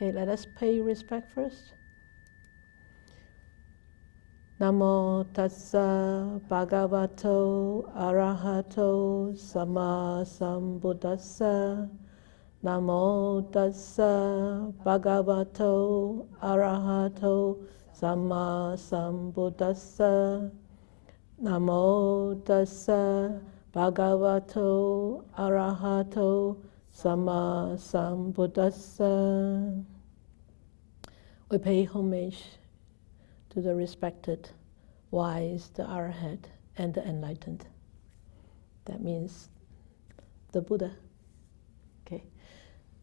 Okay, let us pay respect first. Namo tassa bhagavato arahato sama sambuddhassa. Namo tassa bhagavato arahato sama sambuddhassa. Namo tassa bhagavato arahato sama sambuddhassa. We pay homage to the respected, wise, the arhat, and the enlightened. That means the Buddha. Okay,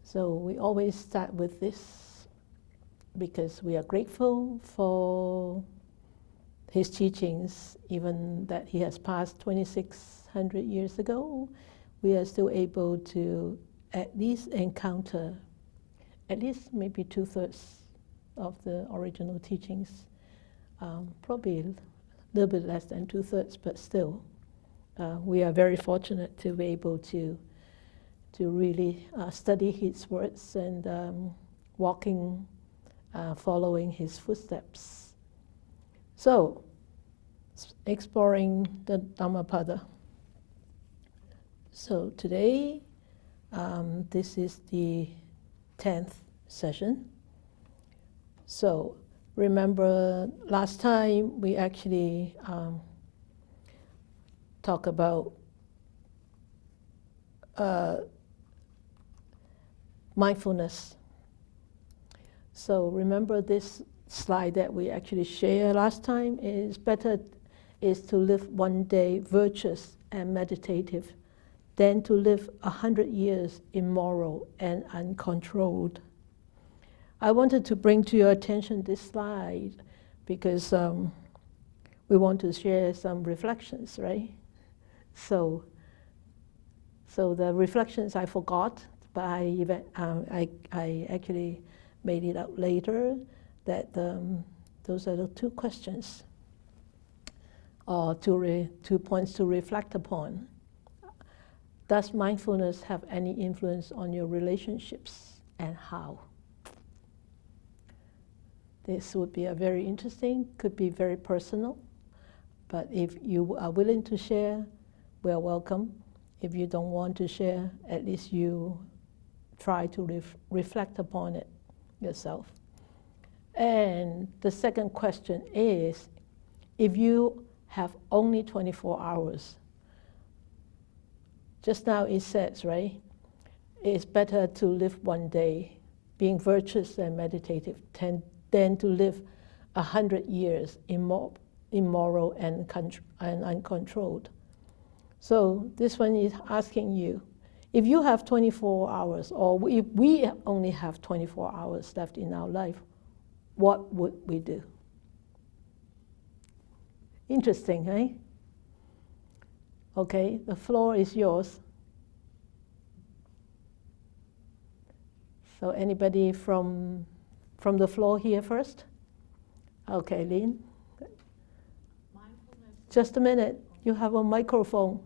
so we always start with this because we are grateful for his teachings, even that he has passed 2,600 years ago. We are still able to at least encounter at least maybe 2/3 of the original teachings. Probably a little bit less than 2/3, but still, we are very fortunate to be able to really study his words and walking, following his footsteps. So, exploring the Dhammapada. So today, this is the 10th session. So remember last time we actually talked about mindfulness. So remember this slide that we actually shared last time is to live one day virtuous and meditative than to live 100 years immoral and uncontrolled. I wanted to bring to your attention this slide because we want to share some reflections, right? So the reflections I forgot, but I actually made it out later that those are the two questions or two points to reflect upon. Does mindfulness have any influence on your relationships, and how? This would be a very interesting, could be very personal, but if you are willing to share, we are welcome. If you don't want to share, at least you try to reflect upon it yourself. And the second question is, if you have only 24 hours, just now it says, right, it's better to live one day being virtuous and meditative than to live 100 years immoral and uncontrolled. So this one is asking you, if you have 24 hours, or if we only have 24 hours left in our life, what would we do? Interesting, eh? Okay, the floor is yours. So anybody from the floor here first? Okay, Lynn. Just a minute. You have a microphone.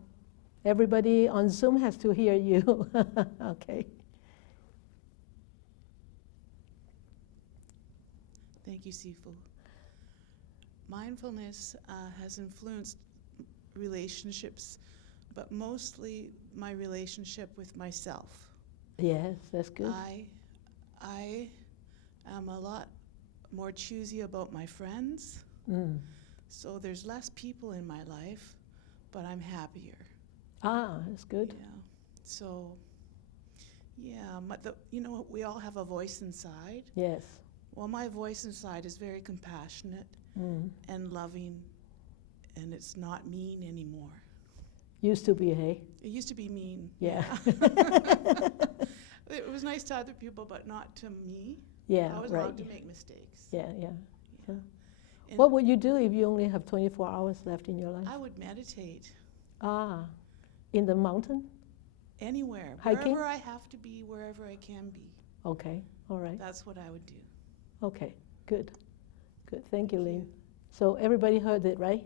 Everybody on Zoom has to hear you. Okay. Thank you, Sifu. Mindfulness has influenced relationships, but mostly my relationship with myself. Yes, that's good. I am a lot more choosy about my friends. So there's less people in my life, but I'm happier. Ah, that's good. Yeah. So, yeah, we all have a voice inside. Yes. Well, my voice inside is very compassionate and loving, and it's not mean anymore. Used to be, hey? It used to be mean. Yeah. It was nice to other people, but not to me. Yeah, I was right. allowed to make mistakes. Yeah. And What would you do if you only have 24 hours left in your life? I would meditate. Ah, in the mountain? Anywhere. Hiking? Wherever I have to be, wherever I can be. Okay, all right. That's what I would do. Okay, good. Thank you, Lynn. So everybody heard it, right?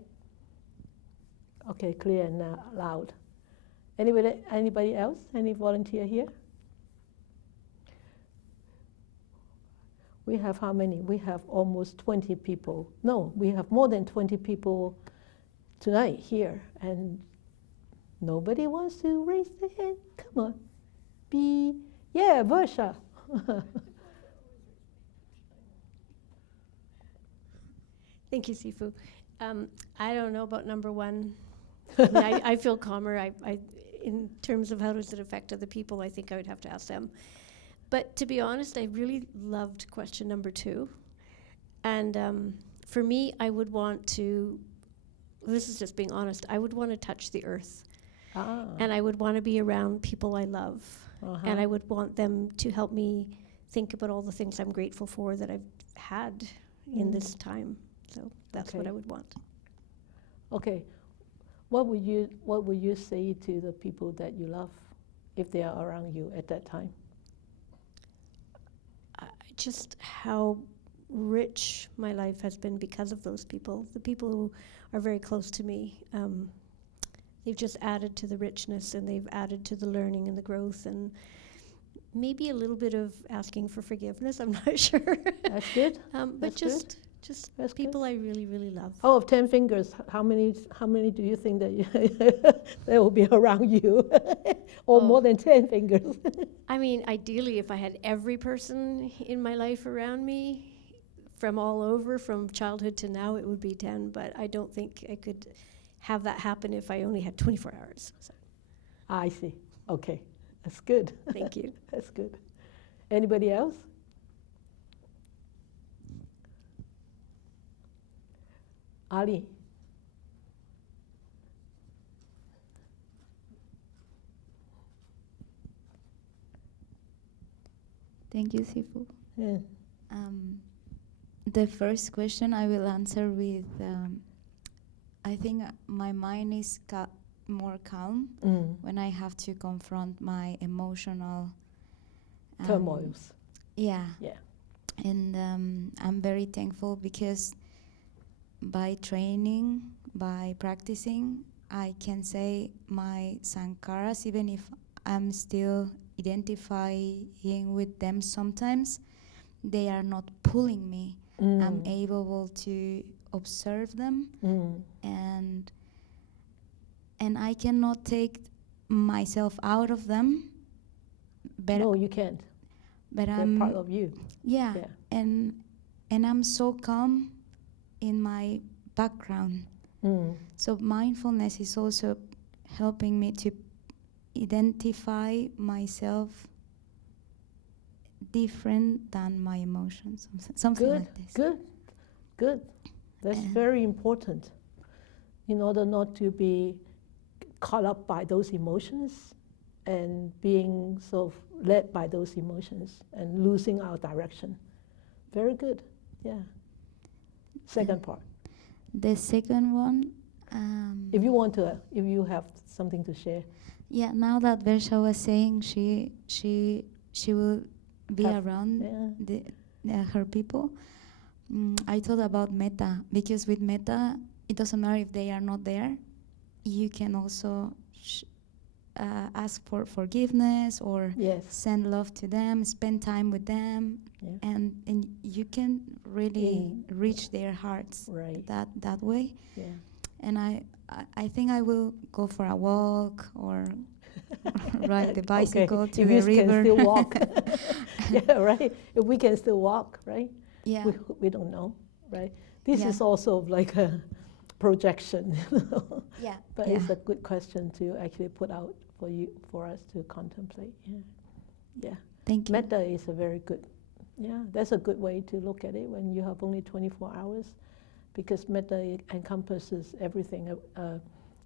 Okay, clear and loud. Anybody else? Any volunteer here? We have how many? We have almost 20 people. No, we have more than 20 people tonight here, and nobody wants to raise their hand. Come on. Versha. Thank you, Sifu. I don't know about number one. I mean, I feel calmer. In terms of how does it affect other people, I think I would have to ask them. But to be honest, I really loved question number 2. And for me, I would want to, this is just being honest, I would want to touch the earth. And I would want to be around people I love. And I would want them to help me think about all the things I'm grateful for that I've had in this time. So that's what I would want. Okay. What would you say to the people that you love if they are around you at that time? Just how rich my life has been because of those people. The people who are very close to me, they've just added to the richness, and they've added to the learning and the growth, and maybe a little bit of asking for forgiveness. I'm not sure. That's good. But That's just That's people good. I really, really love. Out of 10 fingers, how many do you think that that will be around you? Or more than 10 fingers? I mean, ideally, if I had every person in my life around me from all over, from childhood to now, it would be 10. But I don't think I could have that happen if I only had 24 hours. So. I see. Okay. That's good. Thank you. That's good. Anybody else? Ali. Thank you, Sifu. Yeah. The first question I will answer with, I think my mind is more calm when I have to confront my emotional Turmoils. Yeah. Yeah. And I'm very thankful because by training, by practicing, I can say my sankharas, even if I'm still identifying with them sometimes, they are not pulling me. I'm able to observe them, and I cannot take myself out of them. But No, you can't. But They're I'm part of you. Yeah, Yeah. and I'm so calm in my background. So mindfulness is also helping me to identify myself different than my emotions, something Good, like this. good. That's very important in order not to be caught up by those emotions and being sort of led by those emotions and losing our direction. Very good, yeah. Second part. The second one. If you have something to share. Yeah, now that Versha was saying she will be around her people, I thought about metta, because with metta, it doesn't matter if they are not there. You can also ask for forgiveness or send love to them, spend time with them, and you can really reach their hearts that way. Yeah. And I think I will go for a walk or ride the bicycle to the river. If you can still walk. Yeah, right? If we can still walk, right? Yeah. We don't know, right? This is also like a projection. Yeah. But it's a good question to actually put out for us to contemplate. Yeah. Thank you. Metta is a very good, that's a good way to look at it when you have only 24 hours, because metta encompasses everything,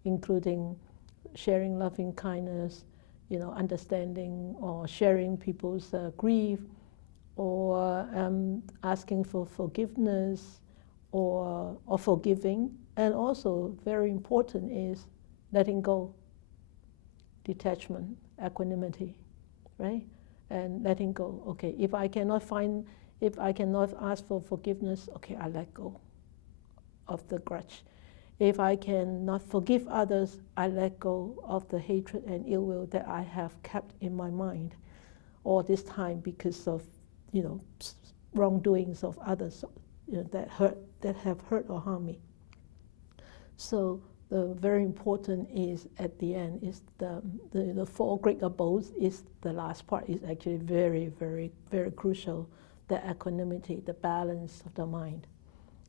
including sharing loving kindness, understanding or sharing people's grief, or asking for forgiveness, or forgiving, and also very important is letting go, detachment, equanimity, right? And letting go. Okay, if I cannot ask for forgiveness, okay, I let go of the grudge. If I cannot forgive others, I let go of the hatred and ill will that I have kept in my mind all this time because of, wrongdoings of others, that have hurt or harmed me. So the very important is at the end is the four great abodes is the last part is actually very, very, very crucial. The equanimity, the balance of the mind,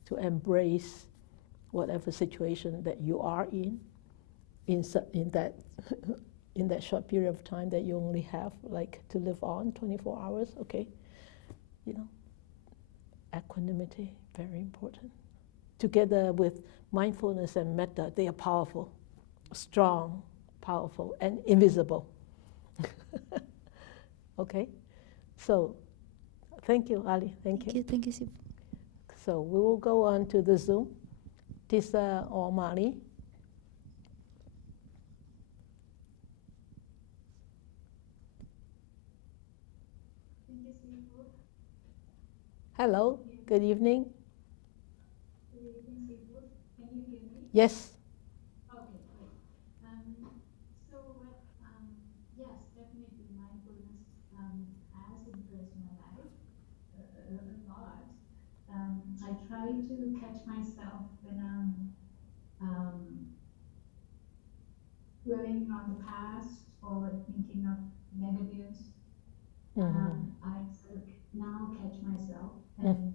to embrace whatever situation that you are in that in that short period of time that you only have, like, to live on 24 hours. Okay, equanimity, very important. Together with mindfulness and metta, they are powerful, strong, powerful, and invisible. Okay, so thank you, Ali. Thank you. Thank you, Sifu. So we will go on to the Zoom. Tisa or Mali. Hello, good evening. Good evening, Sifu. Can you hear me? Yes. Okay, great. Yes, definitely mindfulness has impressed my life a lot. I try to catch myself when I'm dwelling on the past or thinking of negatives. I sort of now catch myself and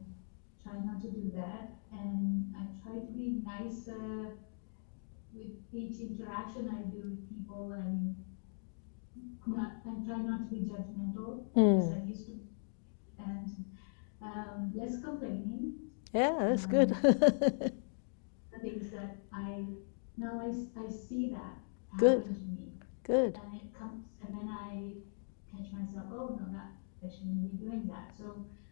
try not to do that. And I try to be nicer with each interaction I do with people. I try not to be judgmental as I used to be, and less complaining. Yeah, that's good. The things that I see that Good. happen to me, Good. and it comes, and then I catch myself. Oh no, that I shouldn't be doing that.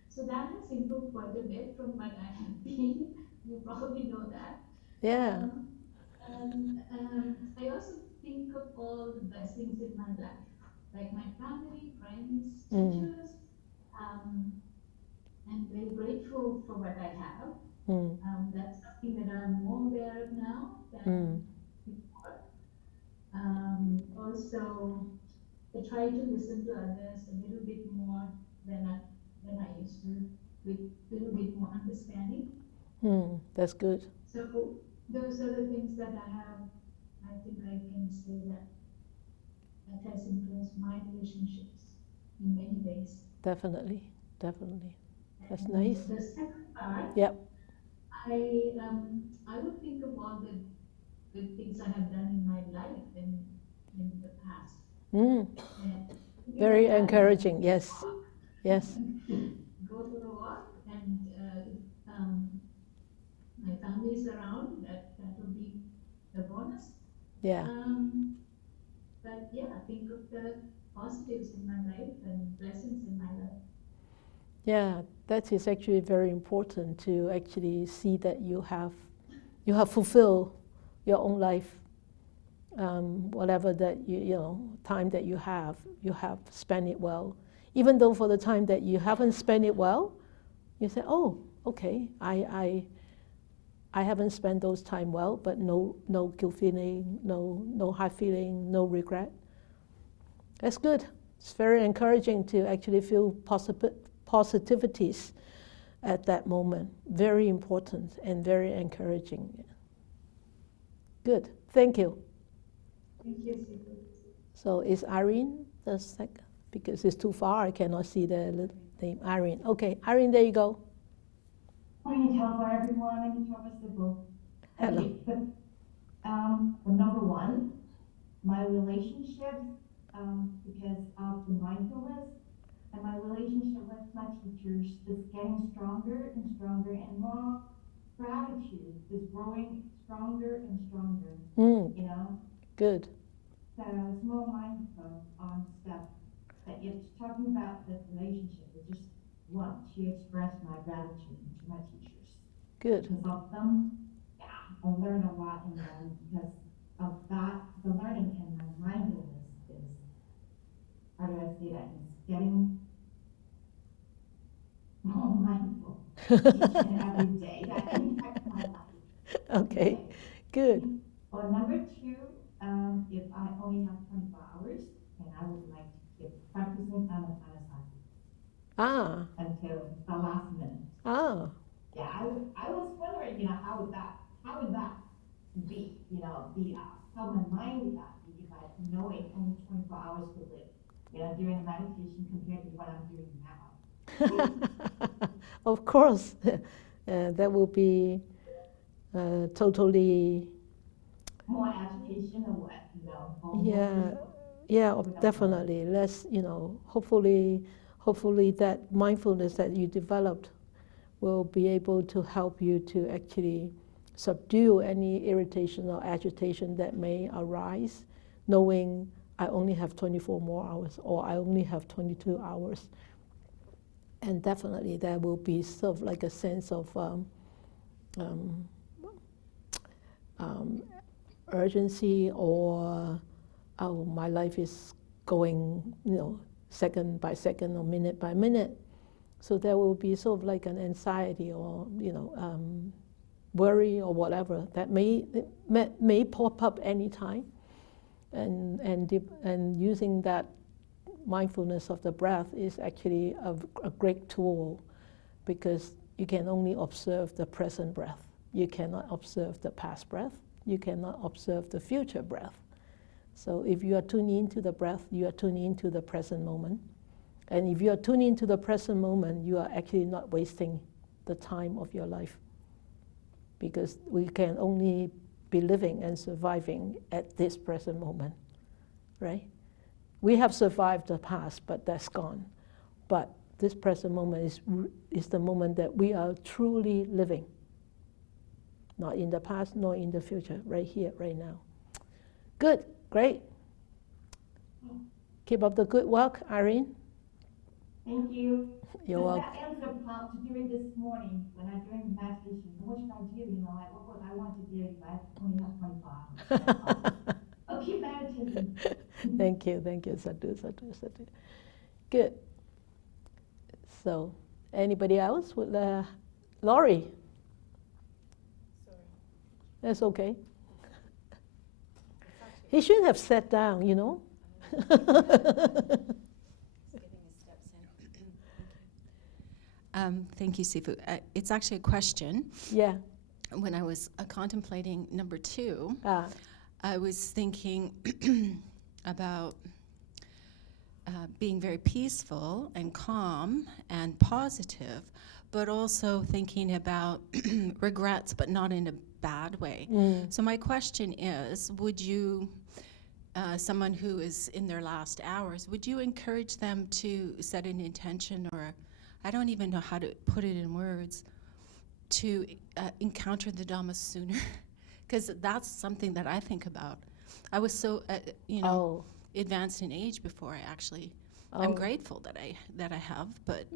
So that has improved quite a bit from what I have been. You probably know that. Yeah. I also think of all the blessings in my life, like my family, friends, teachers. I'm very grateful for what I have. That's something that I'm more aware of now than before. Also, I try to listen to others a little bit more than I used to, with a little bit more understanding. That's good. So those are the things that I think I can say that has influenced my relationships in many ways. Definitely. That's And nice. the second part, Yep. I would think of all the good things I have done in my life in the past. And Very encouraging. Yes. Yes. Go for a walk, and if my family is around, that will be a bonus. Yeah. But yeah, think of the positives in my life and blessings in my life. Yeah, that is actually very important, to actually see that you have fulfilled your own life. Whatever that time that you have spent it well. Even though for the time that you haven't spent it well, you say, oh, okay, I haven't spent those time well, but no guilt feeling, no hard feeling, no regret. That's good. It's very encouraging to actually feel positivities at that moment. Very important and very encouraging. Good. Thank you. Thank you, Sifu. So is Irene the second? Because it's too far, I cannot see the name. Irene. Okay, Irene, there you go. Hello, everyone. Hello. Okay, well, number one, my relationships, because of the mindfulness, and my relationship with my teachers is getting stronger and stronger, and more gratitude is growing stronger and stronger. Good. So it's more mindful on stuff that you're talking about this relationship. I just want to express my gratitude to my teachers. Good. Because of them, I learned a lot in them. Because of that, the learning in my mindfulness is, how do I say that? It's getting more mindful each and every day. That impacts my life. Okay. Good. Or number two, if I only have 24 hours, then I would like to keep practicing Dhammapada. until the last minute. Yeah, I was wondering, how would that be, how my mind would that be if I knowing only 24 hours to live, during the meditation compared to what I'm doing now. Of course, that will be totally. More agitation or what, Yeah, definitely. Let's, hopefully that mindfulness that you developed will be able to help you to actually subdue any irritation or agitation that may arise, knowing I only have 24 more hours or I only have 22 hours. And definitely there will be sort of like a sense of urgency, or my life is going, second by second or minute by minute. So there will be sort of like an anxiety or worry or whatever that may pop up anytime, and using that mindfulness of the breath is actually a great tool, because you can only observe the present breath. You cannot observe the past breath. You cannot observe the future breath. So if you are tuning into the breath, you are tuning into the present moment. And if you are tuning into the present moment, you are actually not wasting the time of your life, because we can only be living and surviving at this present moment, right? We have survived the past, but that's gone. But this present moment is the moment that we are truly living. Not in the past, nor in the future, right here, right now. Good, great. Keep up the good work, Irene. Thank you. You're welcome. That answer popped to do it this morning when I during the meditation. What should I do? What would I want to do if I only have 24 hours? I'll keep meditating. Thank you. Sadhu. Good. So, anybody else with Laurie? Sorry. That's okay. He shouldn't have sat down, Thank you, Sifu. It's actually a question. Yeah. When I was contemplating number 2, I was thinking about being very peaceful and calm and positive, but also thinking about regrets, but not in a bad way. So my question is, would you, someone who is in their last hours, would you encourage them to set an intention, or I don't even know how to put it in words, to encounter the Dhamma sooner? Because that's something that I think about. I was so, advanced in age before I actually. I'm grateful that I have, but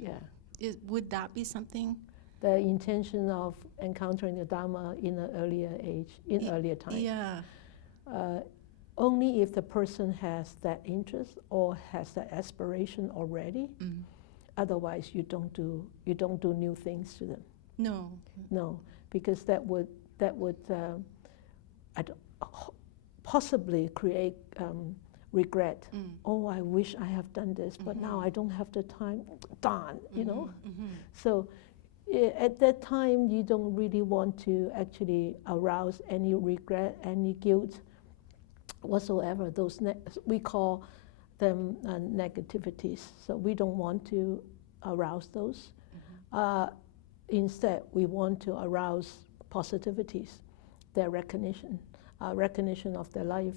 would that be something? The intention of encountering the Dhamma in an earlier age, in earlier time. Yeah. Only if the person has that interest or has that aspiration already. Otherwise, you don't do new things to them. No, because that would possibly create regret. Oh, I wish I have done this, but now I don't have the time. Darn, So at that time, you don't really want to actually arouse any regret, any guilt whatsoever. Those we call them negativities. So we don't want to arouse those. Instead, we want to arouse positivities, their recognition of their life,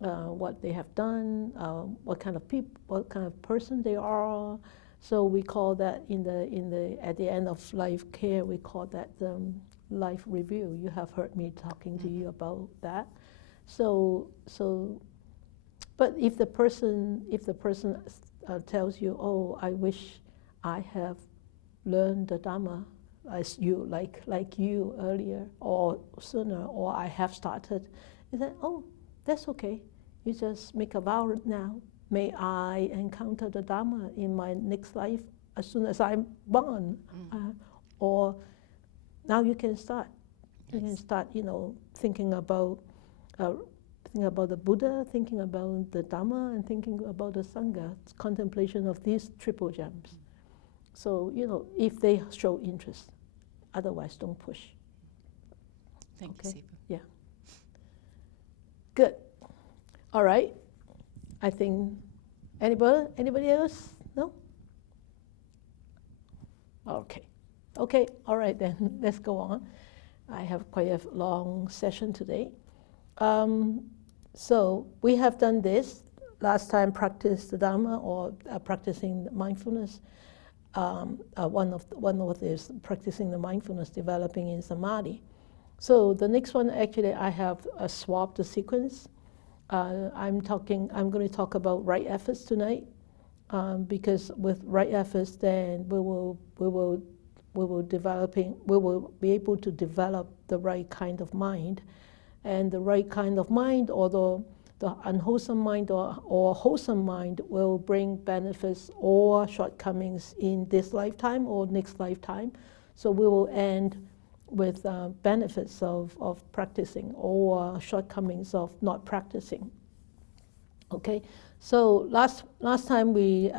what they have done, what kind of person they are. So we call that at the end of life care, we call that life review. You have heard me talking to you about that. So, but if the person tells you, oh, I wish I have learned the Dhamma as you like you earlier or sooner, or I have started, you say, oh, that's okay. You just make a vow now. May I encounter the Dhamma in my next life as soon as I'm born, or now you can start. You can start, thinking about the Buddha, thinking about the Dhamma, and thinking about the Sangha. It's contemplation of these triple gems. So, if they show interest, otherwise don't push. Thank you, Sifu. Yeah. Good. All right. I think, anybody else? No? Okay. Okay, all right then, let's go on. I have quite a long session today. So we have done this. Last time practiced the Dhamma or practicing mindfulness. One of this practicing the mindfulness, developing in samadhi. So the next one, actually, I have swapped the sequence. I'm going to talk about right efforts tonight, because with right efforts, then we will be able to develop the right kind of mind, and the right kind of mind, although the unwholesome mind or wholesome mind, will bring benefits or shortcomings in this lifetime or next lifetime. So we will end with benefits of practicing or shortcomings of not practicing. Okay, so last time we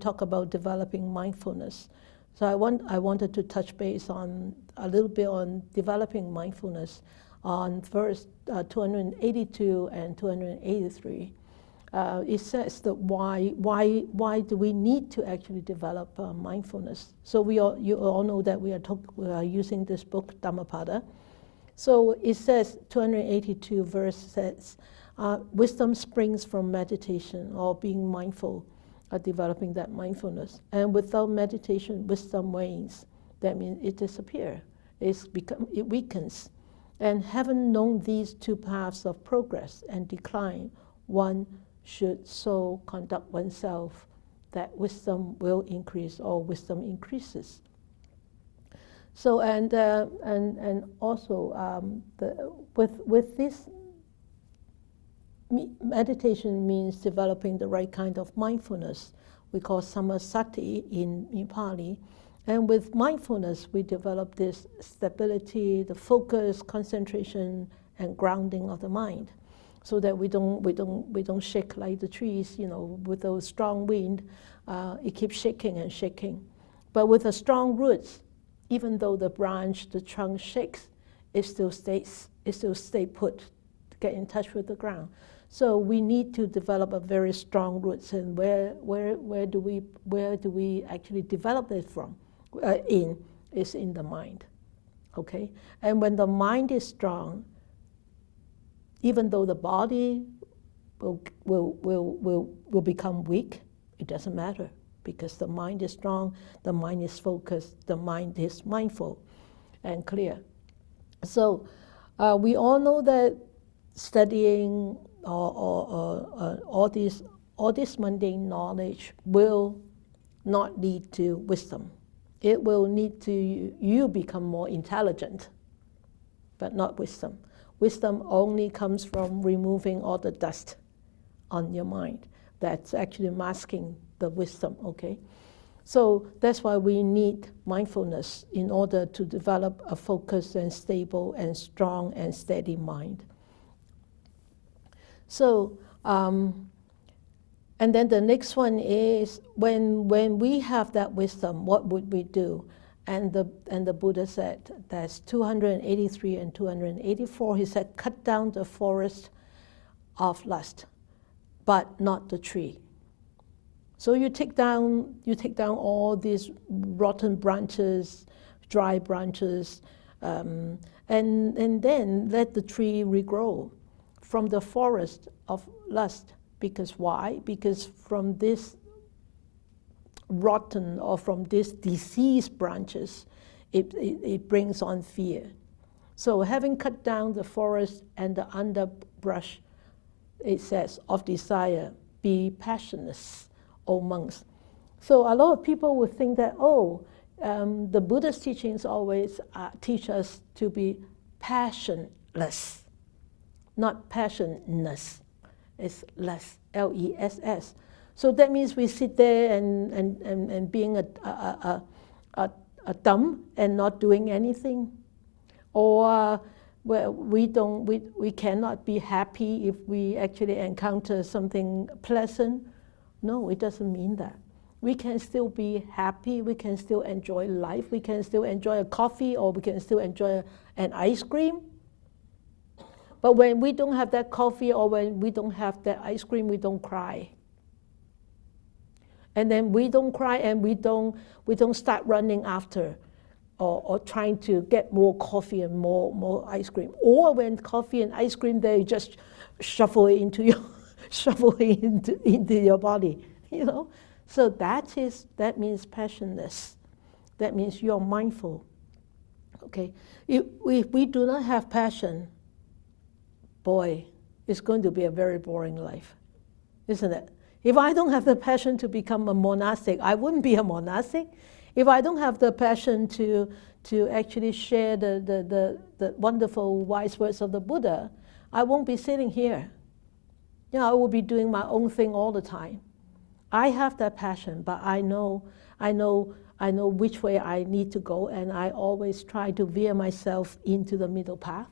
talked about developing mindfulness. So I wanted to touch base on a little bit on developing mindfulness on verse 282 and 283. It says that why do we need to actually develop mindfulness? So you all know that we are using this book Dhammapada. So it says 282 verse says, wisdom springs from meditation or being mindful, developing that mindfulness. And without meditation, wisdom wanes. That means it disappears. It weakens. And having known these two paths of progress and decline, one should so conduct oneself that wisdom will increase or wisdom increases. So and also with this, meditation means developing the right kind of mindfulness. We call samasati in Pali. And with mindfulness, we develop this stability, the focus, concentration, and grounding of the mind, so that we don't shake like the trees. With a strong wind, it keeps shaking and shaking. But with a strong roots, even though the trunk shakes, it still stays put, to get in touch with the ground. So we need to develop a very strong roots. And where do we actually develop it from? Is in the mind. Okay, and when the mind is strong, even though the body will become weak, it doesn't matter, because the mind is strong, the mind is focused, the mind is mindful and clear. So we all know that studying all this mundane knowledge will not lead to wisdom. It will lead to you become more intelligent, but not wisdom. Wisdom only comes from removing all the dust on your mind that's actually masking the wisdom, okay? So that's why we need mindfulness in order to develop a focused and stable and strong and steady mind. So, and then the next one is when we have that wisdom, what would we do? And the Buddha said, that's 283 and 284. He said, cut down the forest of lust, but not the tree. So you take down all these rotten branches, dry branches, and then let the tree regrow from the forest of lust. Because why? Because from this rotten or from this diseased branches, it brings on fear. So having cut down the forest and the underbrush, it says, of desire, be passionless, O monks. So a lot of people would think that, the Buddha's teachings always teach us to be passionless, not passionless. It's less, L-E-S-S. So that means we sit there and being a dumb and not doing anything, or we cannot be happy if we actually encounter something pleasant. No, it doesn't mean that. We can still be happy, we can still enjoy life, we can still enjoy a coffee, or we can still enjoy an ice cream. But when we don't have that coffee or when we don't have that ice cream, we don't cry. And then we don't cry and we don't start running after or trying to get more coffee and more ice cream. Or when coffee and ice cream, they just shuffle it into your body, you know. So that means passionless. That means you're mindful. Okay, if we do not have passion, boy, it's going to be a very boring life, isn't it? If I don't have the passion to become a monastic, I wouldn't be a monastic. If I don't have the passion to actually share the wonderful wise words of the Buddha, I won't be sitting here. You know, I will be doing my own thing all the time. I have that passion, but I know which way I need to go, and I always try to veer myself into the middle path,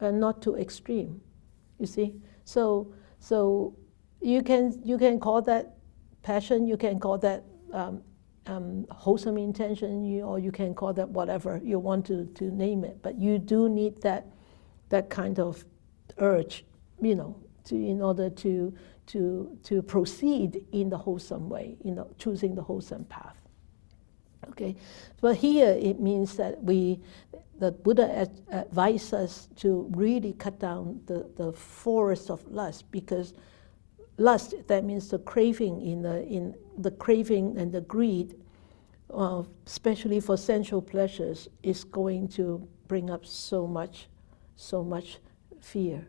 and not too extreme. You see, so you can call that passion, you can call that wholesome intention, or you can call that whatever you want to name it. But you do need that kind of urge, you know, in order to proceed in the wholesome way, you know, choosing the wholesome path. Okay, but here it means that the Buddha advises us to really cut down the forest of lust, because lust, that means the craving in the craving and the greed, especially for sensual pleasures, is going to bring up so much fear.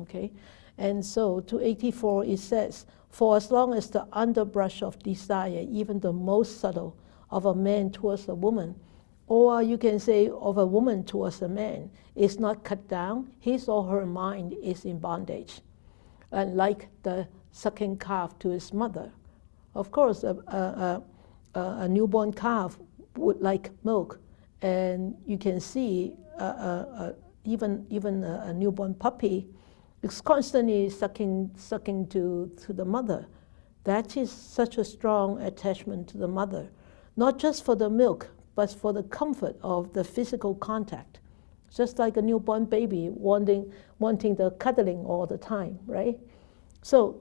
Okay, and so 284 it says, for as long as the underbrush of desire, even the most subtle, of a man towards a woman, or you can say of a woman towards a man, is not cut down, his or her mind is in bondage. And like the sucking calf to his mother. Of course, a newborn calf would like milk, and you can see even a newborn puppy is constantly sucking to the mother. That is such a strong attachment to the mother, not just for the milk, but for the comfort of the physical contact. Just like a newborn baby wanting the cuddling all the time, right? So,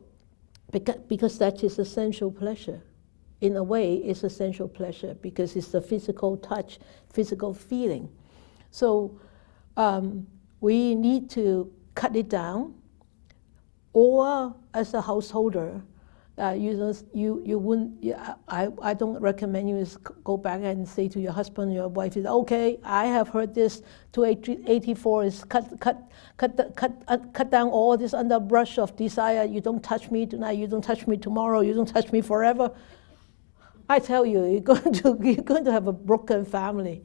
because that is essential pleasure. In a way, it's essential pleasure because it's the physical touch, physical feeling. So, we need to cut it down, or as a householder, you wouldn't. I don't recommend you go back and say to your husband, your wife, is okay. I have heard this. 284 is cut down all this underbrush of desire. You don't touch me tonight. You don't touch me tomorrow. You don't touch me forever. I tell you, you're going to have a broken family.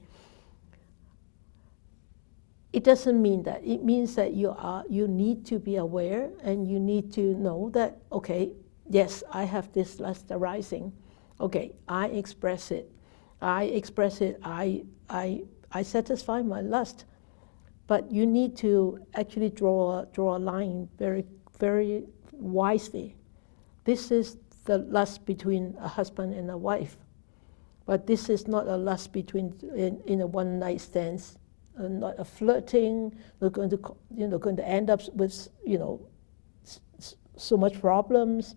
It doesn't mean that. It means that you need to be aware, and you need to know that, okay, yes, I have this lust arising. Okay, I express it. I satisfy my lust. But you need to actually draw a line very, very wisely. This is the lust between a husband and a wife. But this is not a lust between in a one-night stand. Not a flirting. They're going to end up with so much problems.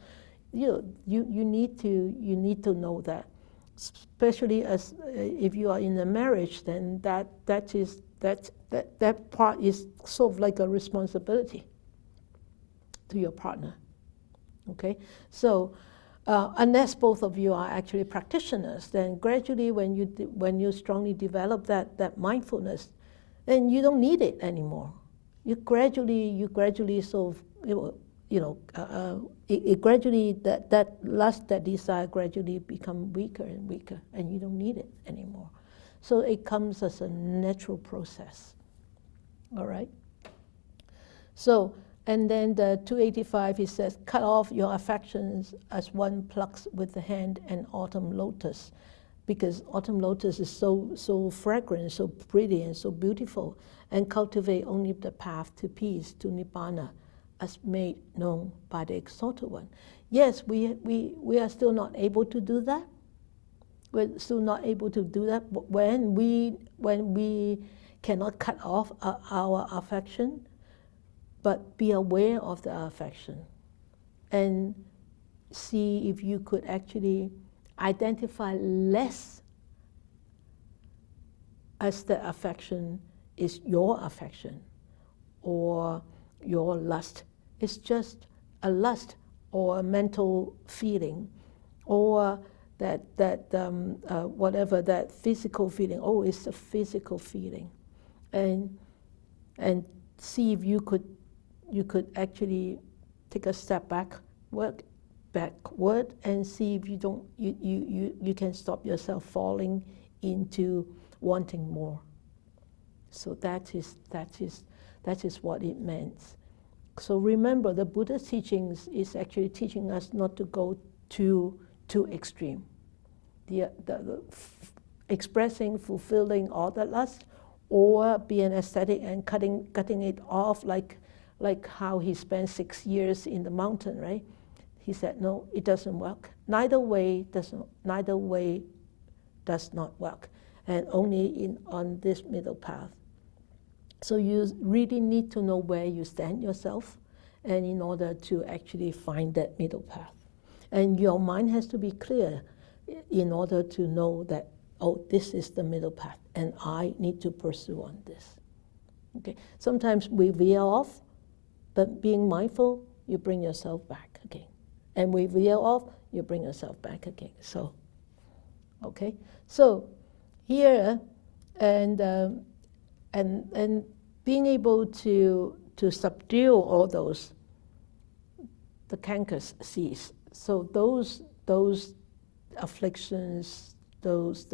You need to know that, especially as if you are in a marriage. Then that part is sort of like a responsibility to your partner. Okay, so unless both of you are actually practitioners, then gradually when you strongly develop that mindfulness, then you don't need it anymore. You gradually sort of it gradually that lust, that desire gradually become weaker and weaker, and you don't need it anymore. So it comes as a natural process. All right. So, and then the 285, he says, cut off your affections as one plucks with the hand an autumn lotus, because autumn lotus is so fragrant, so pretty, and so beautiful, and cultivate only the path to peace, to nibbana, as made known by the Exalted One. Yes, we are still not able to do that. We're still not able to do that when we cannot cut off our affection, but be aware of the affection and see if you could actually identify less as the affection is your affection or your lust. It's just a lust or a mental feeling or that whatever that physical feeling. Oh, it's a physical feeling, and see if you could actually take a step backward and see if you can stop yourself falling into wanting more. So that is what it meant. So remember, the Buddha's teachings is actually teaching us not to go too extreme. The expressing, fulfilling all the lust, or be an ascetic and cutting it off, like how he spent 6 years in the mountain, right? He said, no, it doesn't work. Neither way does not work, and only on this middle path. So you really need to know where you stand yourself, and in order to actually find that middle path. And your mind has to be clear in order to know that, oh, this is the middle path, and I need to pursue on this. Okay. Sometimes we veer off, but being mindful, you bring yourself back again. And we veer off, you bring yourself back again. So, okay. So here, and being able to subdue all those, the cankers cease. So those afflictions, those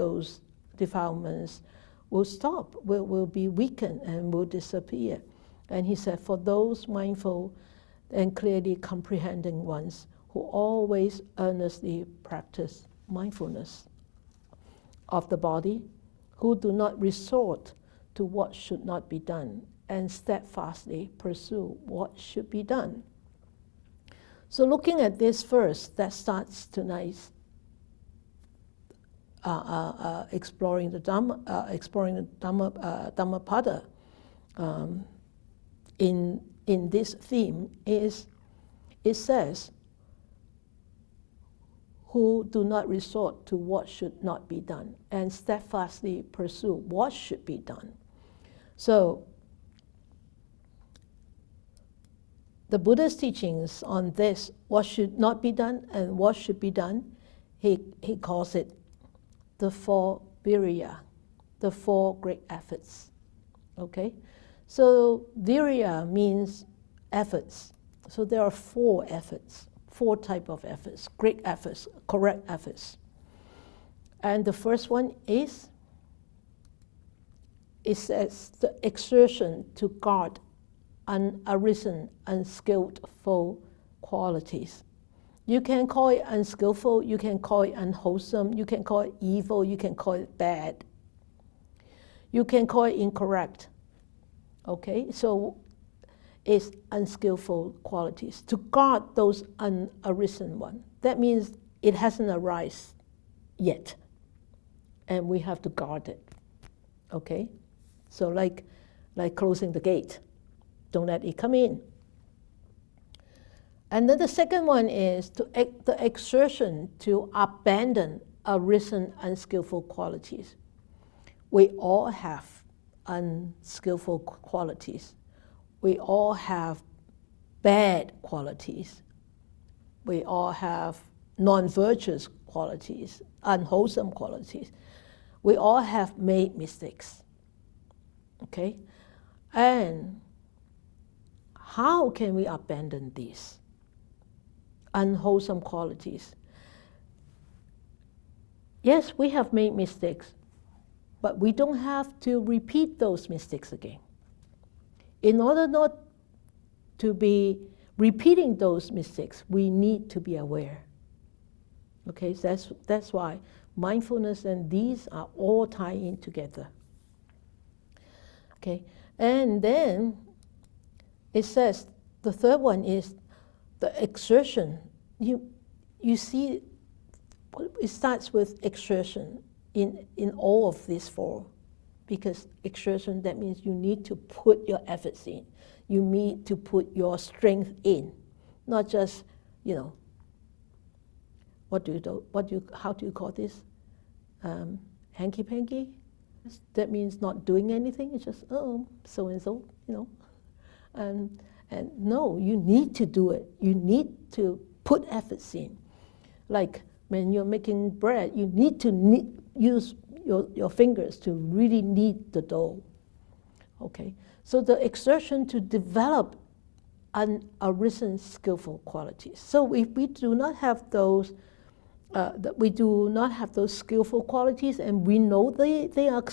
defilements will stop, will be weakened and will disappear. And he said, for those mindful and clearly comprehending ones who always earnestly practice mindfulness of the body, who do not resort to what should not be done and steadfastly pursue what should be done. So looking at this first, that starts tonight's exploring the Dhammapada. In this theme is, it says, who do not resort to what should not be done and steadfastly pursue what should be done. So the Buddha's teachings on this, what should not be done and what should be done, he calls it the 4 virya, the 4 great efforts. Okay? So virya means efforts. So there are 4 efforts, 4 types of efforts, great efforts, correct efforts. And the first one is, it says, the exertion to guard unarisen, unskillful qualities. You can call it unskillful, you can call it unwholesome, you can call it evil, you can call it bad. You can call it incorrect. Okay, so it's unskillful qualities. To guard those unarisen ones. That means it hasn't arisen yet. And we have to guard it. Okay? So like closing the gate. Don't let it come in. And then the second one is the exertion to abandon arisen unskillful qualities. We all have unskillful qualities. We all have bad qualities. We all have non-virtuous qualities, unwholesome qualities. We all have made mistakes. Okay? And how can we abandon these unwholesome qualities? Yes, we have made mistakes, but we don't have to repeat those mistakes again. In order not to be repeating those mistakes, we need to be aware. Okay, so that's why mindfulness and these are all tied in together. Okay, and then it says the third one is the exertion. you see, it starts with exertion in all of these four. Because exertion, that means you need to put your efforts in. You need to put your strength in. Not just, how do you call this? Hanky-panky? That means not doing anything. It's just, so-and-so, And no, you need to do it. You need to put efforts in. Like when you're making bread, you need to use your fingers to really knead the dough. Okay, so the exertion to develop arisen skillful qualities. So if we do not have those, skillful qualities, and we know they are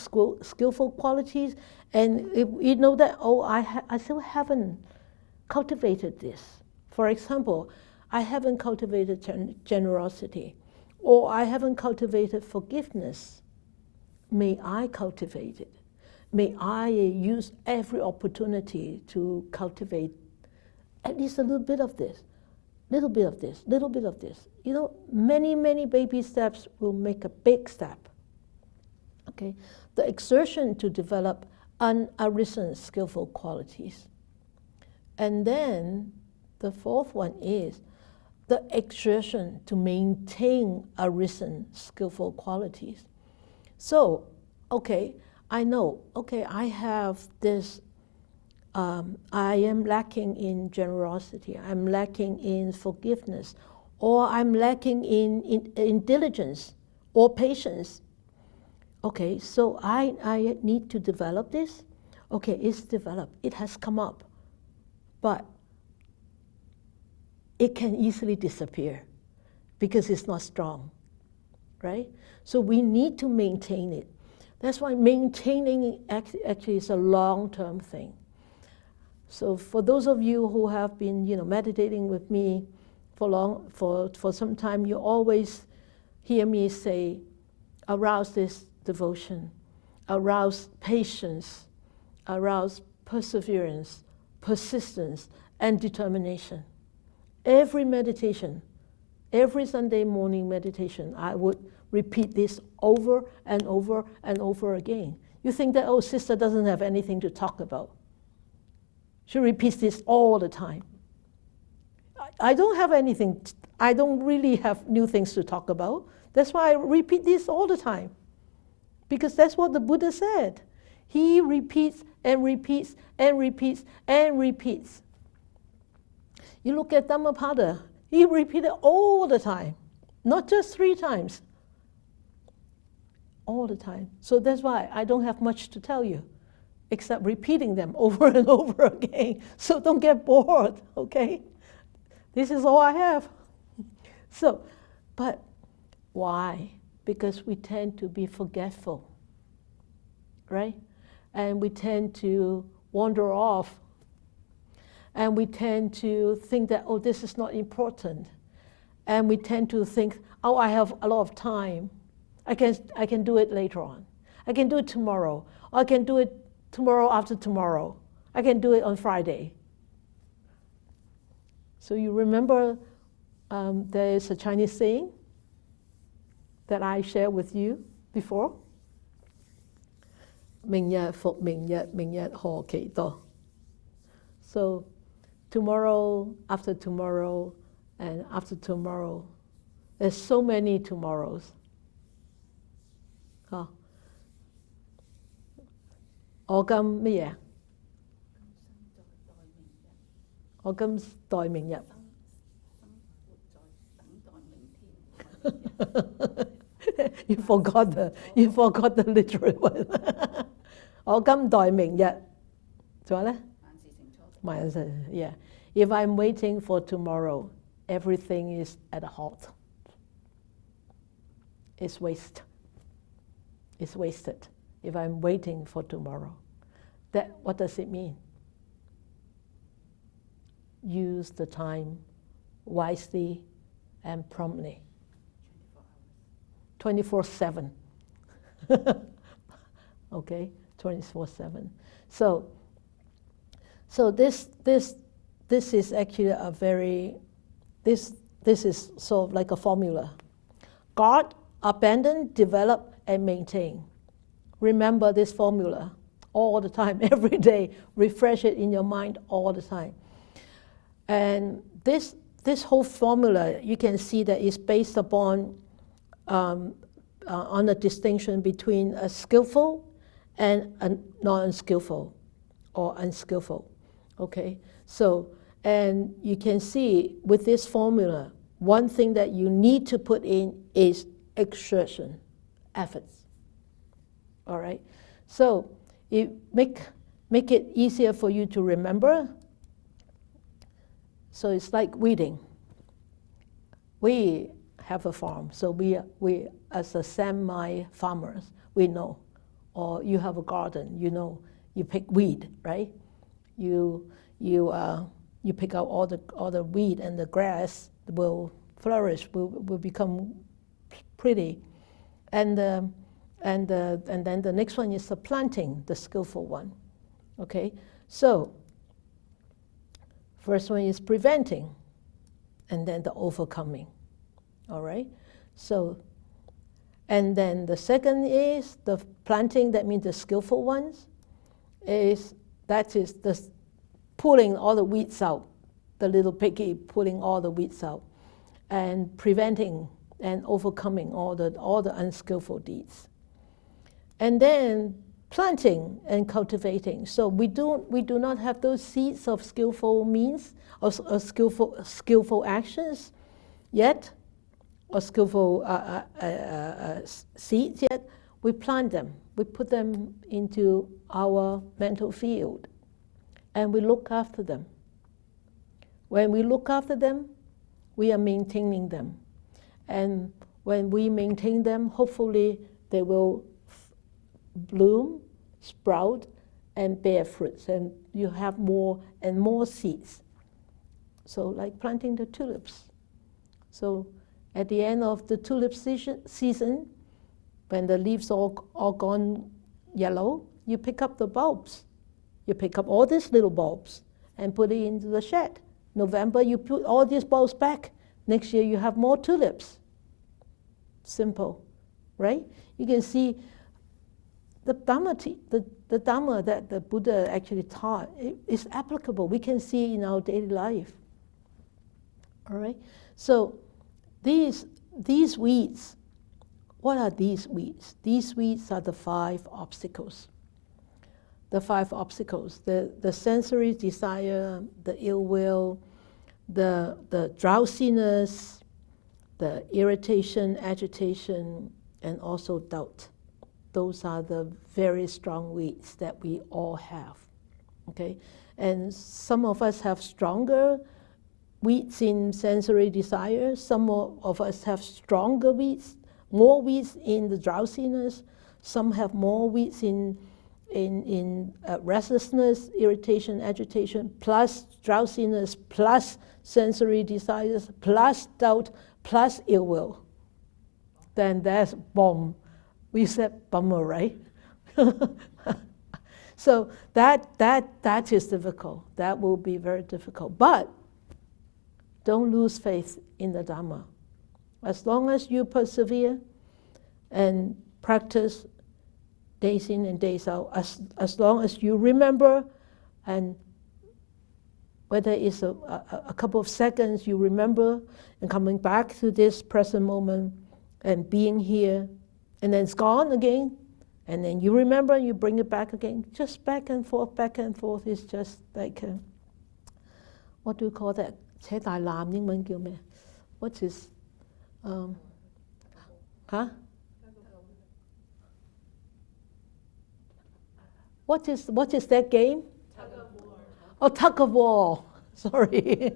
skillful qualities, and if we know that, I still haven't cultivated this. For example, I haven't cultivated generosity, or I haven't cultivated forgiveness. May I cultivate it. May I use every opportunity to cultivate at least a little bit of this, little bit of this, little bit of this. Many, many baby steps will make a big step. Okay, the exertion to develop unarisen skillful qualities. And then the fourth one is the exertion to maintain arisen skillful qualities. So, I know, I have this, I am lacking in generosity, I'm lacking in forgiveness, or I'm lacking in diligence or patience. Okay, so I need to develop this. Okay, it's developed, it has come up, but it can easily disappear because it's not strong, right? So we need to maintain it. That's why maintaining actually is a long-term thing. So for those of you who have been, meditating with me for some time, you always hear me say, arouse this devotion, arouse patience, arouse perseverance, persistence, and determination. Every meditation, every Sunday morning meditation, I would repeat this over and over and over again. You think that, sister doesn't have anything to talk about. She repeats this all the time. I don't have anything, I don't really have new things to talk about. That's why I repeat this all the time. Because that's what the Buddha said. He repeats and repeats and repeats and repeats. You look at Dhammapada, he repeated all the time, not just 3 times. All the time. So that's why I don't have much to tell you, except repeating them over and over again. So don't get bored, okay? This is all I have. So, but why? Because we tend to be forgetful, right? And we tend to wander off. And we tend to think that, this is not important. And we tend to think, I have a lot of time. I can do it later on. I can do it tomorrow. Or I can do it tomorrow after tomorrow. I can do it on Friday. So you remember there is a Chinese saying that I shared with you before? 明日復明日，明日何其多. So tomorrow, after tomorrow, and after tomorrow, there's so many tomorrows. 我今乜嘢？我今待明日。You forgot the literal one. 我今待明日。仲有咧？萬事成初。Yeah. If I'm waiting for tomorrow, everything is at a halt. It's waste. It's wasted. If I'm waiting for tomorrow. What does it mean? Use the time wisely and promptly. 24/7. Okay, 24/7. So this is actually a very, this this is sort of like a formula. Guard, abandon, develop, and maintain. Remember this formula all the time, every day. Refresh it in your mind all the time. And this whole formula, you can see that is based upon on a distinction between a skillful and a non-skillful or unskillful. Okay, so, and you can see with this formula, one thing that you need to put in is exertion, efforts. All right, so you make it easier for you to remember. So it's like weeding. We have a farm, so we as a semi-farmers, we know. Or you have a garden, you know, you pick weed, right? You pick out all the weed, and the grass will flourish, will become pretty, and then the next one is the planting, the skillful one. Okay, so first one is preventing, and then the overcoming. All right, so, and then the second is the planting. That means the skillful ones that is the pulling all the weeds out, the little piggy pulling all the weeds out, and preventing and overcoming all the unskillful deeds. And then planting and cultivating. So we do not have those seeds of skillful means, or skillful actions yet, or skillful seeds yet. We plant them. We put them into our mental field, and we look after them. When we look after them, we are maintaining them. And when we maintain them, hopefully they will bloom, sprout, and bear fruits, and you have more and more seeds. So like planting the tulips. So at the end of the tulip season, when the leaves all gone yellow, you pick up the bulbs. You pick up all these little bulbs and put it into the shed. November, you put all these bulbs back. Next year, you have more tulips. Simple, right? You can see the Dhamma that the Buddha actually taught is applicable. We can see in our daily life. All right? So these weeds, what are these weeds? These weeds are the 5 obstacles. The 5 obstacles, the sensory desire, the ill will, the drowsiness, the irritation, agitation, and also doubt. Those are the very strong weeds that we all have, okay? And some of us have stronger weeds in sensory desire. Some of us have stronger weeds, more weeds in the drowsiness. Some have more weeds in restlessness, irritation, agitation, plus drowsiness, plus sensory desires, plus doubt, plus ill will. Then that's bomb. We said bummer, right? So that is difficult. That will be very difficult. But don't lose faith in the Dhamma. As long as you persevere and practice days in and days out, as long as you remember, and whether it's a couple of seconds you remember and coming back to this present moment and being here, and then it's gone again, and then you remember and you bring it back again, just back and forth, is just like, what do you call that? 扯大纜英文叫咩? What is, What is that game? Tug of war. Oh, tug of war. Sorry.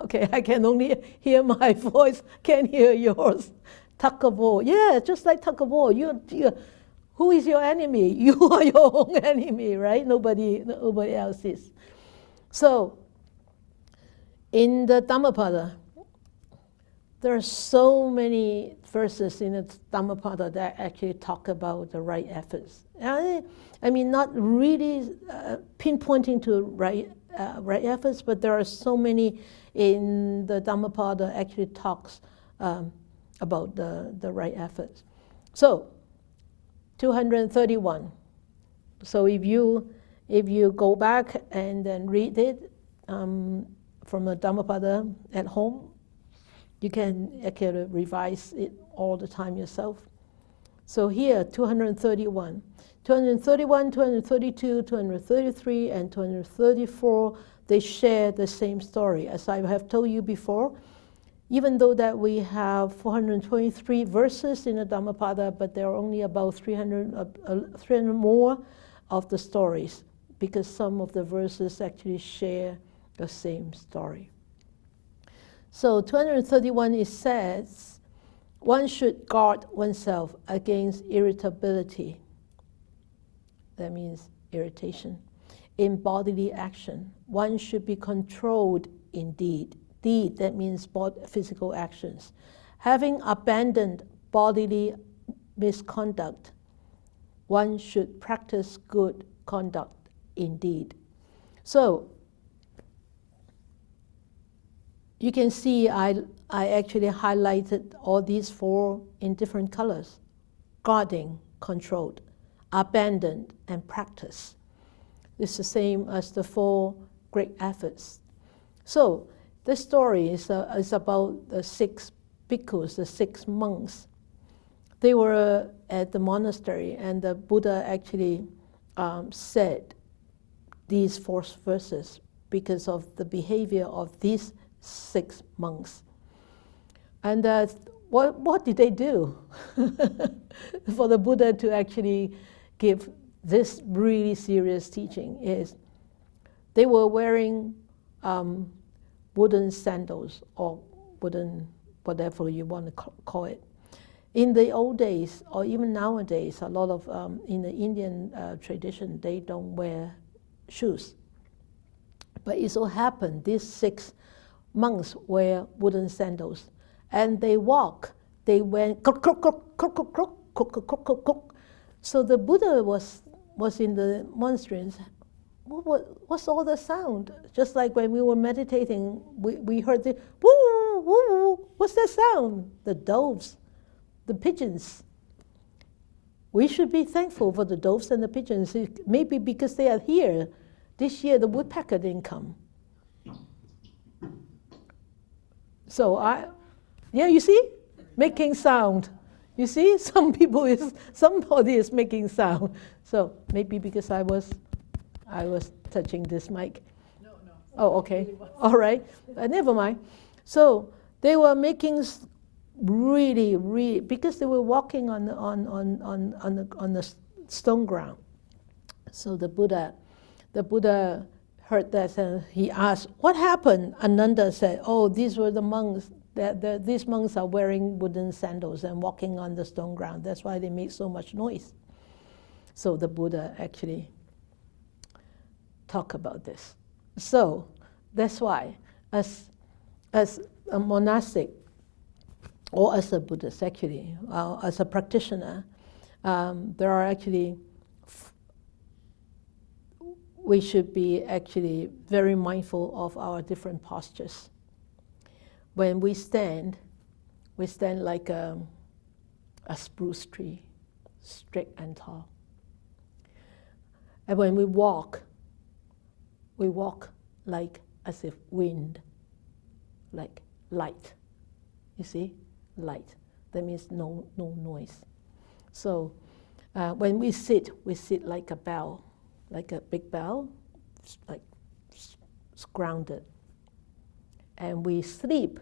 Okay, I can only hear my voice, can't hear yours. Tug of war. Yeah, just like tug of war. Who is your enemy? You are your own enemy, right? Nobody else is. So, in the Dhammapada, there are so many verses in the Dhammapada that actually talk about the right efforts. I mean, not really pinpointing to right right efforts, but there are so many in the Dhammapada actually talks about the right efforts. So, 231. So if you go back and then read it from the Dhammapada at home, you can actually revise it all the time yourself. So here, 231. 231, 232, 233, and 234, they share the same story. As I have told you before, even though that we have 423 verses in the Dhammapada, but there are only about 300 more of the stories, because some of the verses actually share the same story. So 231, it says, one should guard oneself against irritability. That means irritation. In bodily action, one should be controlled in deed. Deed, that means physical actions. Having abandoned bodily misconduct, one should practice good conduct in deed. So, you can see I actually highlighted all these four in different colors. Guarding, controlled, abandoned, and practice. It's the same as the four great efforts. So, this story is about the 6 bhikkhus, the 6 monks. They were at the monastery, and the Buddha actually said these 4 verses because of the behavior of these 6 monks. And what did they do for the Buddha to actually give this really serious teaching? Is they were wearing wooden sandals, or wooden, whatever you want to call it. In the old days, or even nowadays, a lot of, in the Indian tradition, they don't wear shoes. But it so happened, these 6 monks wear wooden sandals, and they walk. They went kruk, kruk, kruk, kruk, kruk, kruk, kruk, kruk, kruk, kruk, kruk. So the Buddha was in the monastery and said, what's all the sound? Just like when we were meditating, we heard the woo, woo, what's that sound? The doves, the pigeons. We should be thankful for the doves and the pigeons. Maybe because they are here. This year the woodpecker didn't come. So you see? Making sound. You see? Somebody is making sound. So maybe because I was touching this mic. No. Oh, okay. All right. Never mind. So they were making really, because they were walking on the stone ground. So the Buddha heard that and he asked, what happened? Ananda said, oh, these were the monks. These monks are wearing wooden sandals and walking on the stone ground. That's why they make so much noise. So the Buddha actually talked about this. So that's why, as a monastic, or as a Buddhist actually, as a practitioner, there are actually, we should be actually very mindful of our different postures. When we stand like a spruce tree, straight and tall. And when we walk like as if wind, like light. You see? Light. That means no noise. So when we sit like a bell, like a big bell, like grounded. And we sleep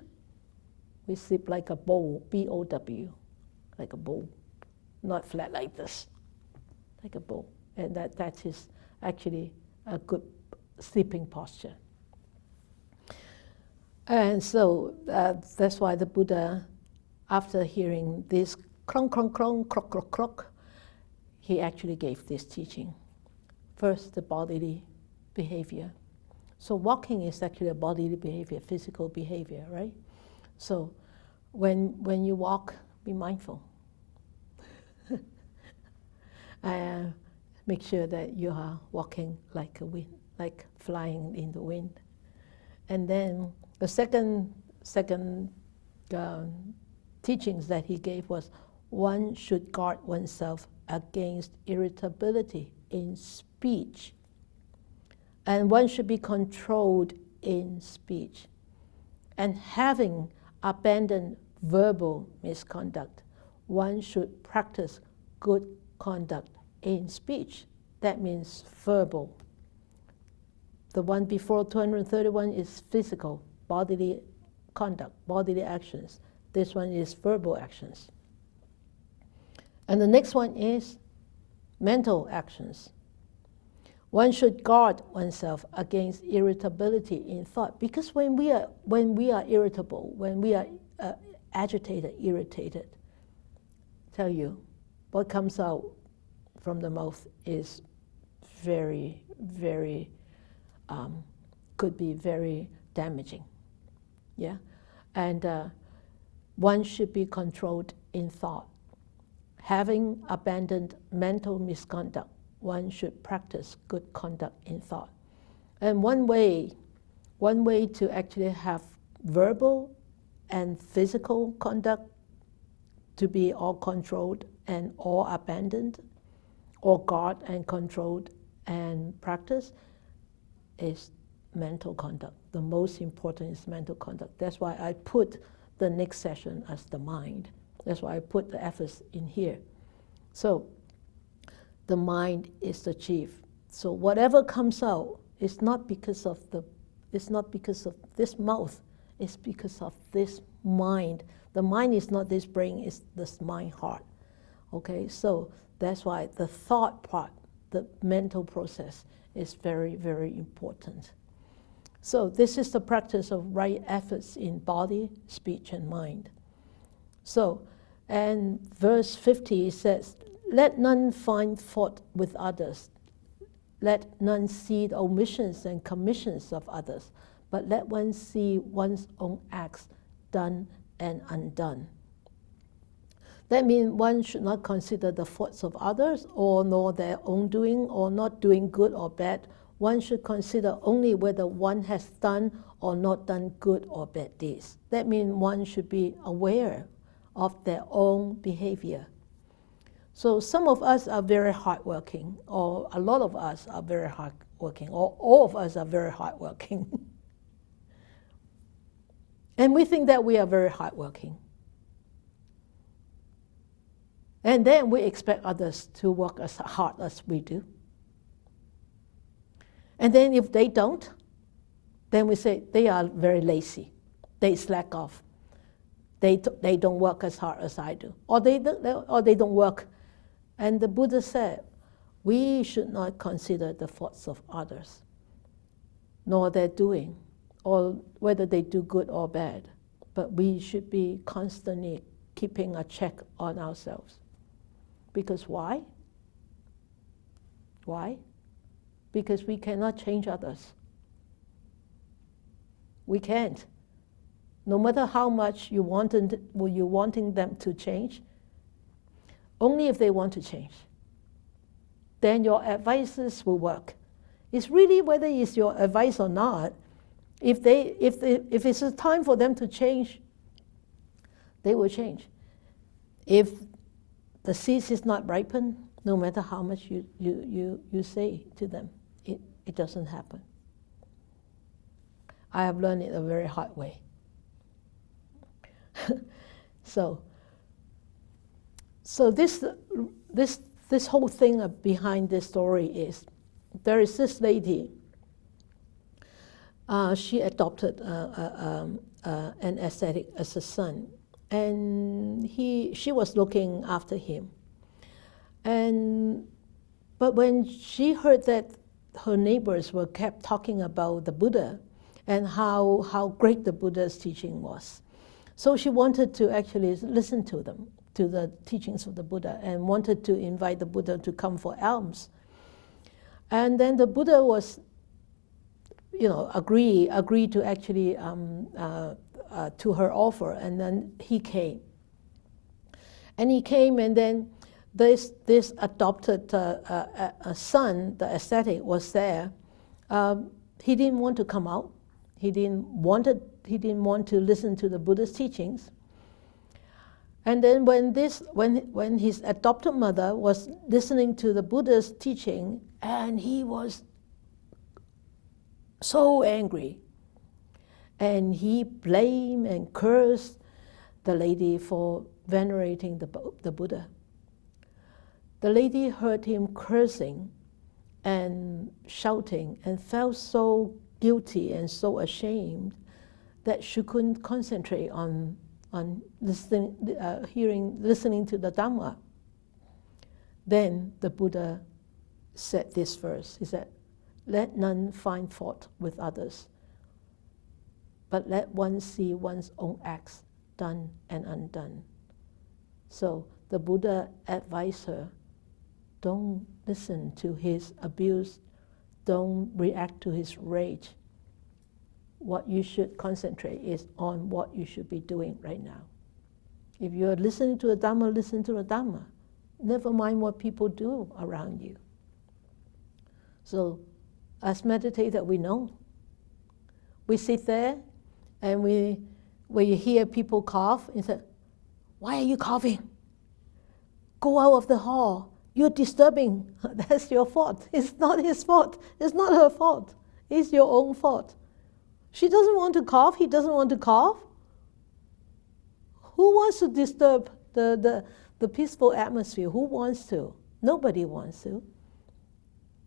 like a bowl, B-O-W, like a bowl, not flat like this, like a bowl. And that is actually a good sleeping posture. And so that's why the Buddha, after hearing this clong, clong, clong, croak, croak, croak, he actually gave this teaching. First, the bodily behavior. So walking is actually a bodily behavior, physical behavior, right? So when you walk, be mindful. Make sure that you are walking like a wind, like flying in the wind. And then the second teachings that he gave was one should guard oneself against irritability in speech, and one should be controlled in speech, and having abandoned verbal misconduct, one should practice good conduct in speech. That means verbal. The one before 231 is physical, bodily conduct, bodily actions. This one is verbal actions. And the next one is mental actions. One should guard oneself against irritability in thought, because when we are irritable, when we are agitated, irritated, tell you, what comes out from the mouth is very, very, could be very damaging. Yeah, and one should be controlled in thought. Having abandoned mental misconduct, one should practice good conduct in thought. And one way to actually have verbal and physical conduct to be all controlled and all abandoned, or guard and controlled and practice, is mental conduct. The most important is mental conduct. That's why I put the next session as the mind. That's why I put the efforts in here. So the mind is the chief. So whatever comes out is not because of this mouth, it's because of this mind. The mind is not this brain, it's this mind heart. Okay, so that's why the thought part, the mental process, is very, very important. So this is the practice of right efforts in body, speech, and mind. So, and verse 50 says, let none find fault with others. Let none see the omissions and commissions of others, but let one see one's own acts done and undone. That means one should not consider the faults of others, or nor their own doing, or not doing good or bad. One should consider only whether one has done or not done good or bad deeds. That means one should be aware of their own behavior. So some of us are very hardworking, or a lot of us are very hardworking, or all of us are very hardworking. And we think that we are very hardworking. And then we expect others to work as hard as we do. And then if they don't, then we say they are very lazy. They slack off. They don't work as hard as I do. Or they don't work. And the Buddha said, we should not consider the faults of others, nor their doing, or whether they do good or bad. But we should be constantly keeping a check on ourselves. Because why? Why? Because we cannot change others. We can't. No matter how much you're wanting them to change, only if they want to change. Then your advices will work. It's really whether it's your advice or not. If it's a time for them to change, they will change. If the seeds is not ripened, no matter how much you say to them, it doesn't happen. I have learned it a very hard way. So this whole thing behind this story is, there is this lady. She adopted an ascetic as a son, and she was looking after him. But when she heard that her neighbors kept talking about the Buddha and how great the Buddha's teaching was, so she wanted to actually listen to them, to the teachings of the Buddha, and wanted to invite the Buddha to come for alms. And then the Buddha was, agree to actually to her offer, and then he came. And he came, and then this adopted son, the ascetic, was there, He didn't want to come out. He didn't want to listen to the Buddha's teachings. And then when his adopted mother was listening to the Buddha's teaching, and he was so angry, and he blamed and cursed the lady for venerating the Buddha. The lady heard him cursing and shouting and felt so guilty and so ashamed that she couldn't concentrate on listening to the Dhamma. Then the Buddha said this verse. He said, "Let none find fault with others, but let one see one's own acts done and undone." So the Buddha advised her, don't listen to his abuse, don't react to his rage. What you should concentrate is on what you should be doing right now. If you're listening to the Dhamma, listen to the Dhamma. Never mind what people do around you. So as meditators, we know. We sit there and when you hear people cough, you say, "Why are you coughing? Go out of the hall. You're disturbing." That's your fault. It's not his fault. It's not her fault. It's your own fault. She doesn't want to cough. He doesn't want to cough. Who wants to disturb the peaceful atmosphere? Who wants to? Nobody wants to.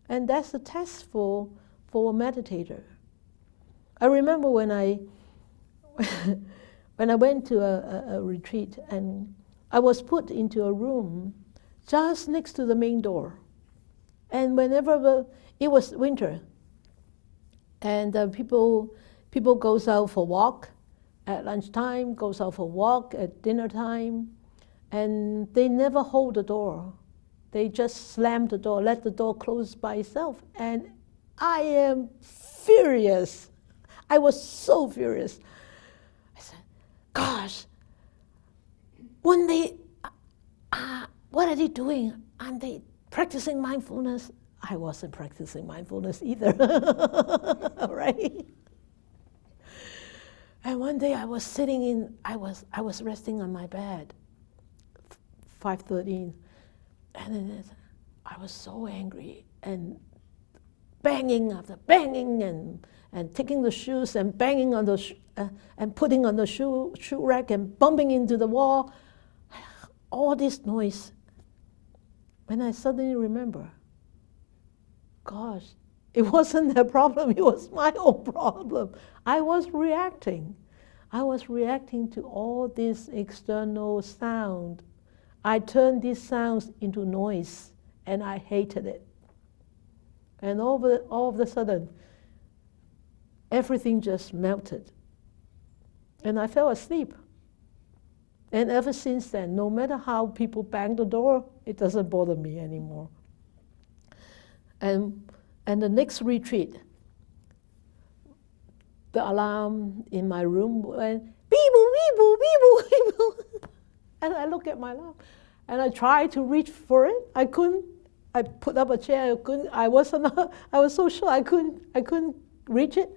And that's the test for a meditator. I remember when I went to a retreat, and I was put into a room just next to the main door. And whenever it was winter, and people goes out for walk at lunchtime, goes out for walk at dinner time, and they never hold the door. They just slam the door, let the door close by itself. And I am furious. I was so furious. I said, "Gosh, when they, what are they doing? Aren't they practicing mindfulness?" I wasn't practicing mindfulness either, right? And one day I was I was resting on my bed, 5:13, and then I was so angry and banging after banging and taking the shoes and banging on the and putting on the shoe rack and bumping into the wall, all this noise. And I suddenly remember, gosh, it wasn't their problem, it was my own problem. I was reacting. I was reacting to all this external sound. I turned these sounds into noise, and I hated it. And all of a sudden, everything just melted. And I fell asleep. And ever since then, no matter how people bang the door, it doesn't bother me anymore. And the next retreat, the alarm in my room went beep-boo, beep-boo, beep-boo, beep-boo. And I look at my alarm, and I tried to reach for it. I couldn't. I put up a chair. I couldn't. I was so sure I couldn't reach it.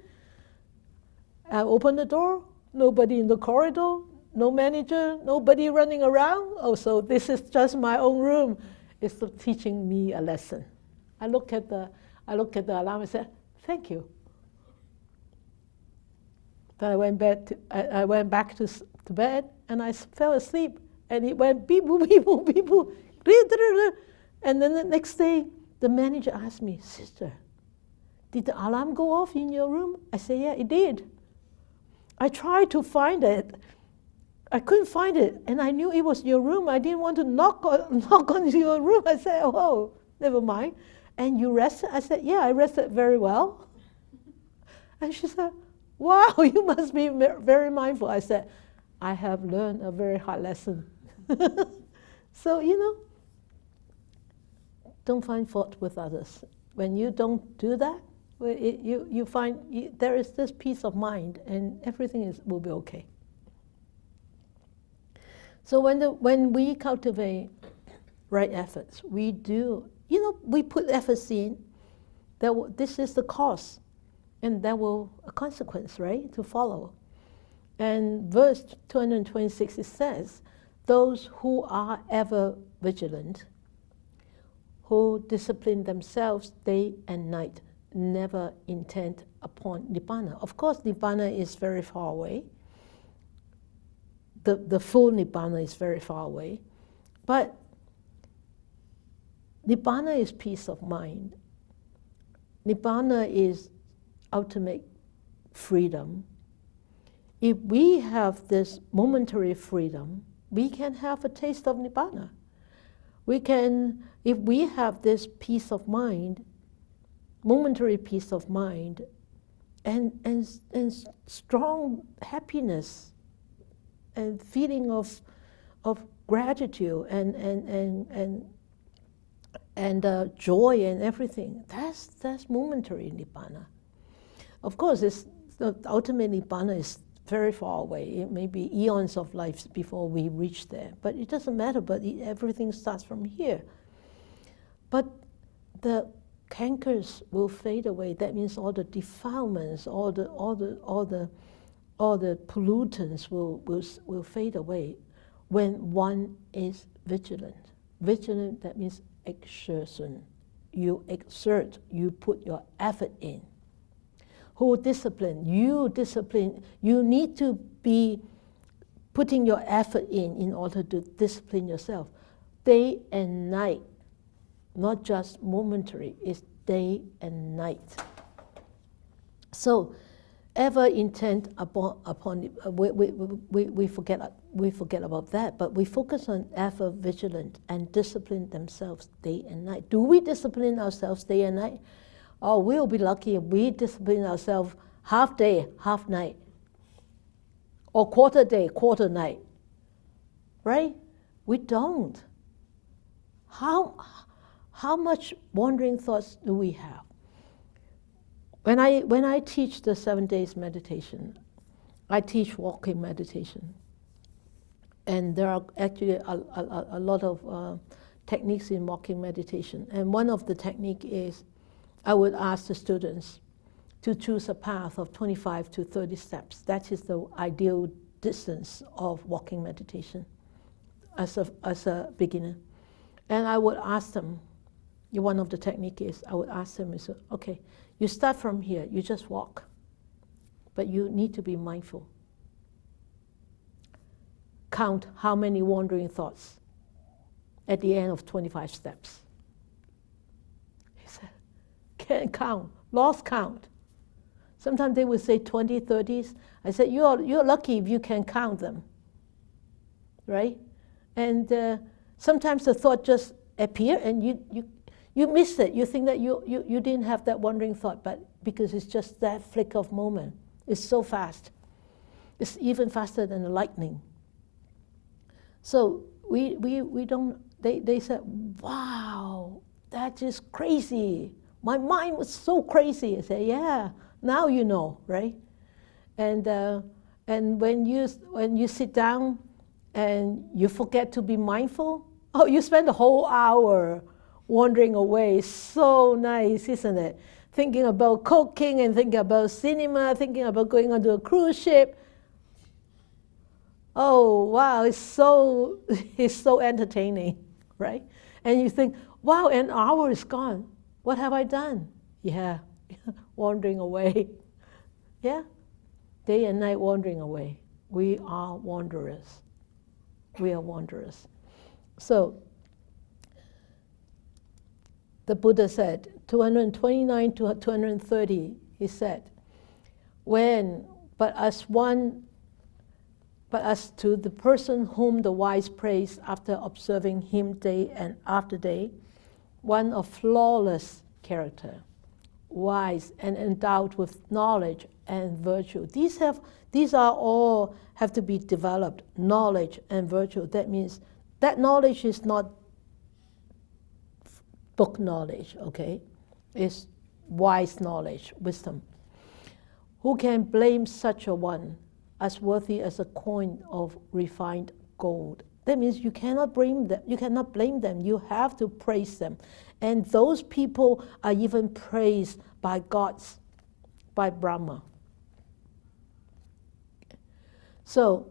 I opened the door. Nobody in the corridor. No manager. Nobody running around. Oh, so this is just my own room. It's teaching me a lesson. I look at the alarm and said, "Thank you." Then I went back to bed, and I fell asleep. And it went beep-boo, beep-boo, beep-boo. And then the next day, the manager asked me, "Sister, did the alarm go off in your room?" I said, "Yeah, it did." I tried to find it. I couldn't find it, and I knew it was your room. I didn't want to knock on your room. I said, "Oh, never mind." "And you rested?" I said, "Yeah, I rested very well." And she said, "Wow, you must be very mindful." I said, "I have learned a very hard lesson." So, don't find fault with others. When you don't do that, you find there is this peace of mind, and everything will be okay. So when we cultivate right efforts, we do, we put efforts in, This is the cause, and there will a consequence, right, to follow. And verse 226, it says, those who are ever vigilant, who discipline themselves day and night, never intent upon Nibbana. Of course, Nibbana is very far away. The full Nibbana is very far away. But Nibbana is peace of mind. Nibbana is ultimate freedom. If we have this momentary freedom, we can have a taste of Nibbana. We can, if we have this peace of mind, momentary peace of mind, and strong happiness, and feeling of gratitude and joy and everything, that's momentary Nibbana. Of course, the ultimate Nibbana is very far away. It may be eons of life before we reach there, but it doesn't matter. But everything starts from here. But the cankers will fade away. That means all the defilements, all the pollutants will fade away when one is vigilant. Vigilant, that means exertion. You exert, you put your effort in. Who discipline? You discipline. You need to be putting your effort in order to discipline yourself. Day and night, not just momentary, it's day and night. So, ever intent upon we forget about that, but we focus on ever vigilant and discipline themselves day and night. Do we discipline ourselves day and night? Oh, we'll be lucky if we discipline ourselves half day, half night, or quarter day, quarter night, right? We don't. How much wandering thoughts do we have? When I teach the 7 days meditation, I teach walking meditation, and there are actually a lot of techniques in walking meditation. And one of the technique is I would ask the students to choose a path of 25 to 30 steps. That is the ideal distance of walking meditation as a beginner. And I would ask them, one of the technique is, I would ask them, okay, you start from here, you just walk, but you need to be mindful. Count how many wandering thoughts at the end of 25 steps. He said, can't count, lost count. Sometimes they would say 20, 30s. I said, you're lucky if you can count them, right? And sometimes the thought just appear and you miss it. You think that you didn't have that wandering thought, but because it's just that flick of moment. It's so fast. It's even faster than the lightning. So we don't, they said, wow, that is crazy. My mind was so crazy. I said, yeah, now you know, right? And when you sit down and you forget to be mindful, oh, you spend the whole hour wandering away. So nice, isn't it? Thinking about cooking and thinking about cinema, thinking about going onto a cruise ship. Oh, wow, it's so entertaining, right? And you think, wow, an hour is gone. What have I done? Yeah, wandering away. Yeah, day and night wandering away. We are wanderers. We are wanderers. So, the Buddha said, 229 to 230, he said, but as to the person whom the wise praise after observing him day and after day, one of flawless character, wise and endowed with knowledge and virtue. These are all have to be developed, knowledge and virtue. That means that knowledge is not book knowledge, okay? It's wise knowledge, wisdom. Who can blame such a one as worthy as a coin of refined gold? That means you cannot blame them. You cannot blame them. You have to praise them. And those people are even praised by gods, by Brahma. So,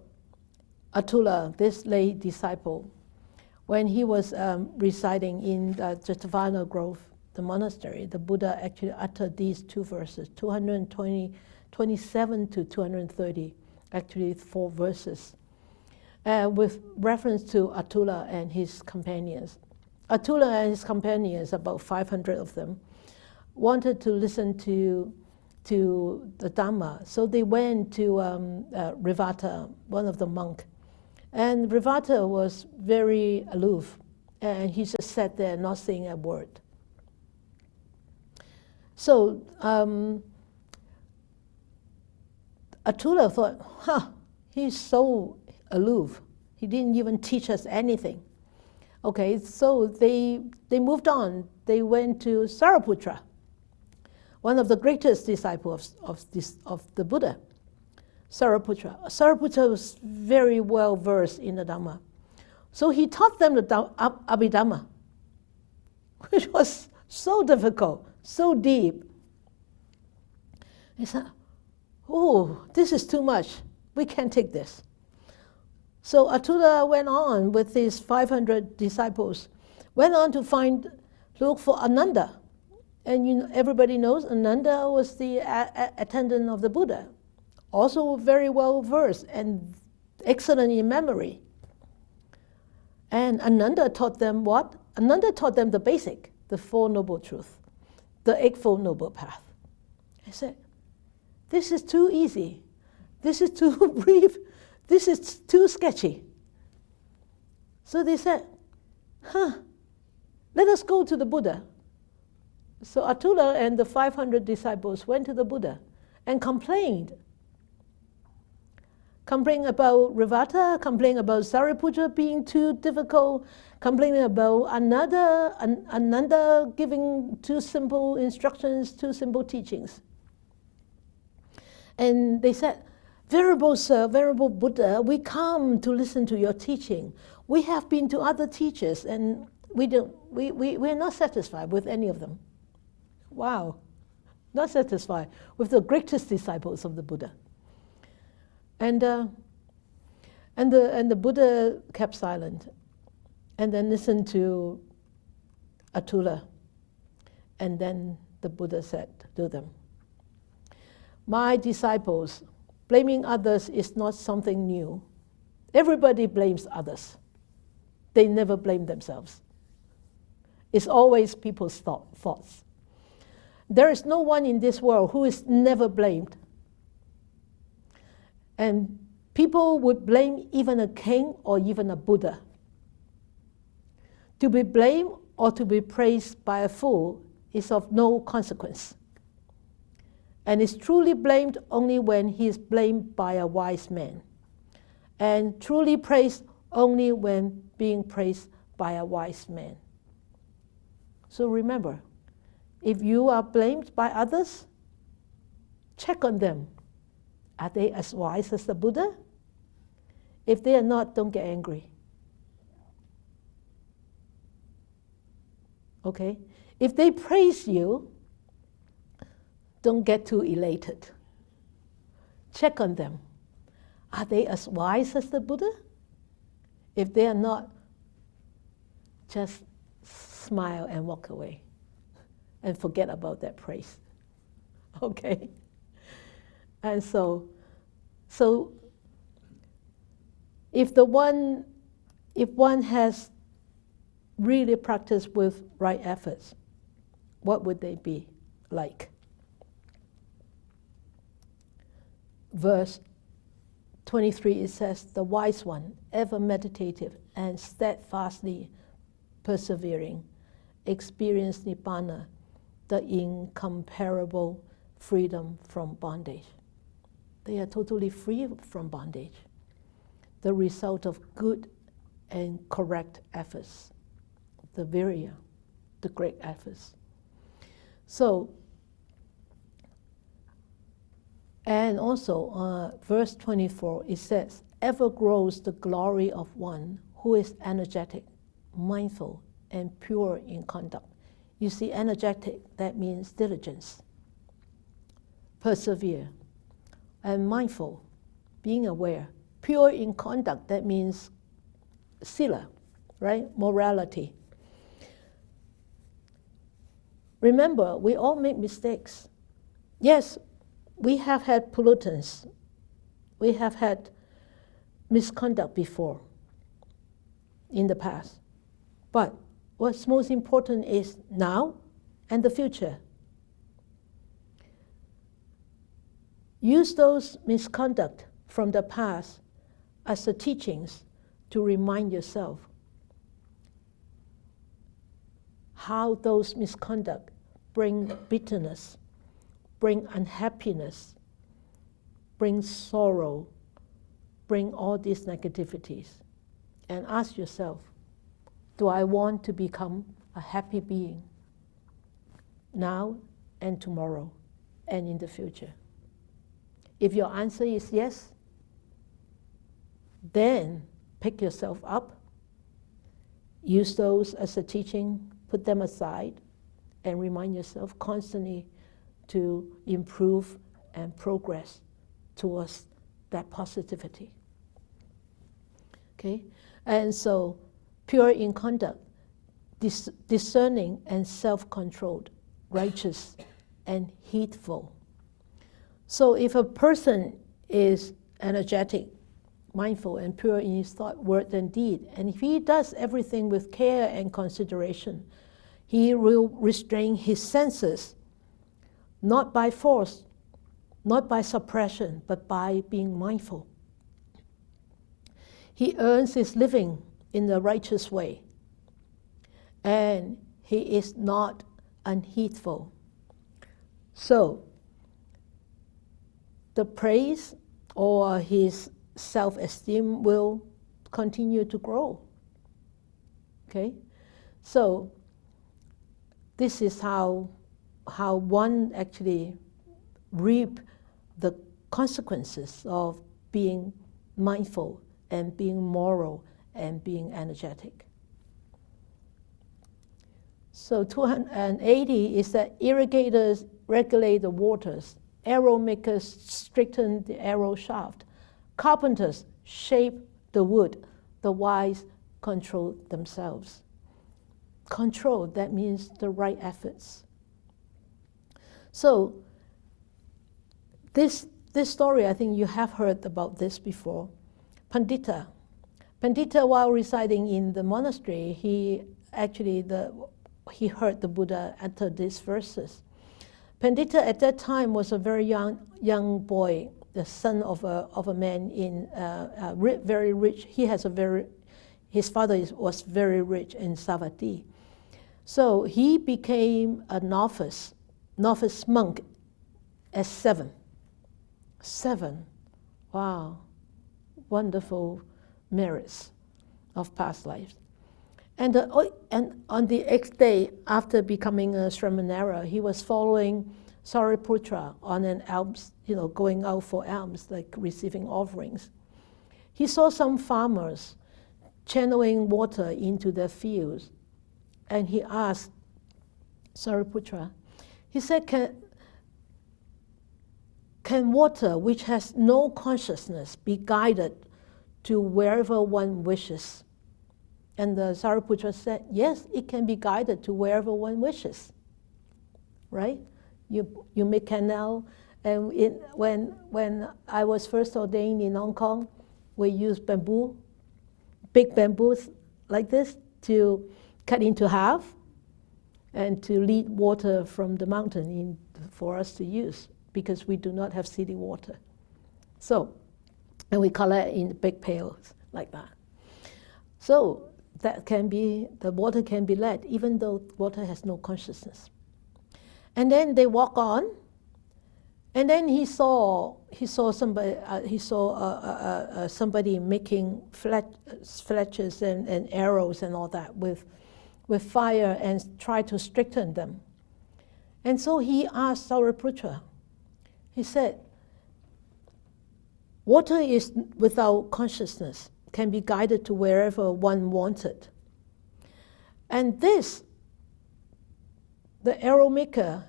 Atula, this lay disciple, when he was residing in the Jetavana Grove, the monastery, the Buddha actually uttered these two verses, 227 to 230, actually 4 verses, with reference to Atula and his companions. Atula and his companions, about 500 of them, wanted to listen to the Dhamma. So they went to Rivata, one of the monks. And Rivata was very aloof, and he just sat there not saying a word. So Atula thought, he's so aloof. He didn't even teach us anything. Okay, so they moved on. They went to Sariputra, one of the greatest disciples of the Buddha. Sariputra. Sariputra was very well versed in the Dhamma. So he taught them the Abhidhamma, which was so difficult, so deep. He said, oh, this is too much. We can't take this. So Atula went on with his 500 disciples, went on to look for Ananda. And everybody knows Ananda was the attendant of the Buddha, also very well versed and excellent in memory. And Ananda taught them what? Ananda taught them the basic, the Four Noble Truths, the Eightfold Noble Path. I said, this is too easy. This is too brief. This is too sketchy. So they said, let us go to the Buddha. So Atula and the 500 disciples went to the Buddha and complained. Complained about Rivata, complained about Sariputra being too difficult, complaining about Ananda giving too simple instructions, too simple teachings. And they said, Venerable Sir, Venerable Buddha, we come to listen to your teaching. We have been to other teachers and we're not satisfied with any of them. Wow, not satisfied with the greatest disciples of the Buddha. And the Buddha kept silent and then listened to Atula. And then the Buddha said to them, my disciples, blaming others is not something new. Everybody blames others. They never blame themselves. It's always people's thoughts. There is no one in this world who is never blamed. And people would blame even a king or even a Buddha. To be blamed or to be praised by a fool is of no consequence. And is truly blamed only when he is blamed by a wise man. And truly praised only when being praised by a wise man. So remember, if you are blamed by others, check on them. Are they as wise as the Buddha? If they are not, don't get angry. Okay? If they praise you, don't get too elated. Check on them. Are they as wise as the Buddha? If they are not, just smile and walk away and forget about that praise. Okay? And so if one has really practiced with right efforts, what would they be like? Verse 23, it says, the wise one, ever meditative and steadfastly persevering, experience Nibbana, the incomparable freedom from bondage. They are totally free from bondage, the result of good and correct efforts, the virya, the great efforts. So, and also verse 24, it says, ever grows the glory of one who is energetic, mindful, and pure in conduct. You see, energetic, that means diligence, persevere, and mindful, being aware. Pure in conduct, that means sila, right? Morality. Remember, we all make mistakes. Yes, we have had pollutants. We have had misconduct before in the past. But what's most important is now and the future. Use those misconduct from the past as the teachings to remind yourself how those misconduct bring bitterness, bring unhappiness, bring sorrow, bring all these negativities. And ask yourself, do I want to become a happy being now and tomorrow and in the future? If your answer is yes, then pick yourself up, use those as a teaching, put them aside, and remind yourself constantly to improve and progress towards that positivity. Okay? And so, pure in conduct, discerning and self-controlled, righteous and heedful. So if a person is energetic, mindful, and pure in his thought, word, and deed, and if he does everything with care and consideration, he will restrain his senses, not by force, not by suppression, but by being mindful. He earns his living in the righteous way, and he is not unheedful. So, the praise or his self-esteem will continue to grow. Okay? So, this is how one actually reap the consequences of being mindful and being moral and being energetic. So 280 is that irrigators regulate the waters, arrow makers straighten the arrow shaft, carpenters shape the wood, the wise control themselves. Control, that means the right efforts. So this story, I think you have heard about this before. Pandita, while residing in the monastery, he heard the Buddha utter these verses. Pandita at that time was a very young boy, the son of a man in very rich. His father was very rich in Savatthi. So he became a novice monk at 7. 7, wow, wonderful merits of past lives. And on the 8th day after becoming a Sramanera, he was following Sariputra on an alms, going out for alms, like receiving offerings. He saw some farmers channeling water into their fields, and he asked Sariputra, he said, can water which has no consciousness be guided to wherever one wishes? And the Sariputra said, yes, it can be guided to wherever one wishes, right? You make canal, and when I was first ordained in Hong Kong, we used bamboo, big bamboos like this, to cut into half and to lead water from the mountain for us to use, because we do not have city water. So, and we collect in big pails like that. So the water can be led, even though water has no consciousness. And then they walk on, and then he saw somebody making fletches and arrows and all that with fire and try to straighten them. And so he asked Sariputra, he said, water is without consciousness. can be guided to wherever one wanted. And this, the arrow maker,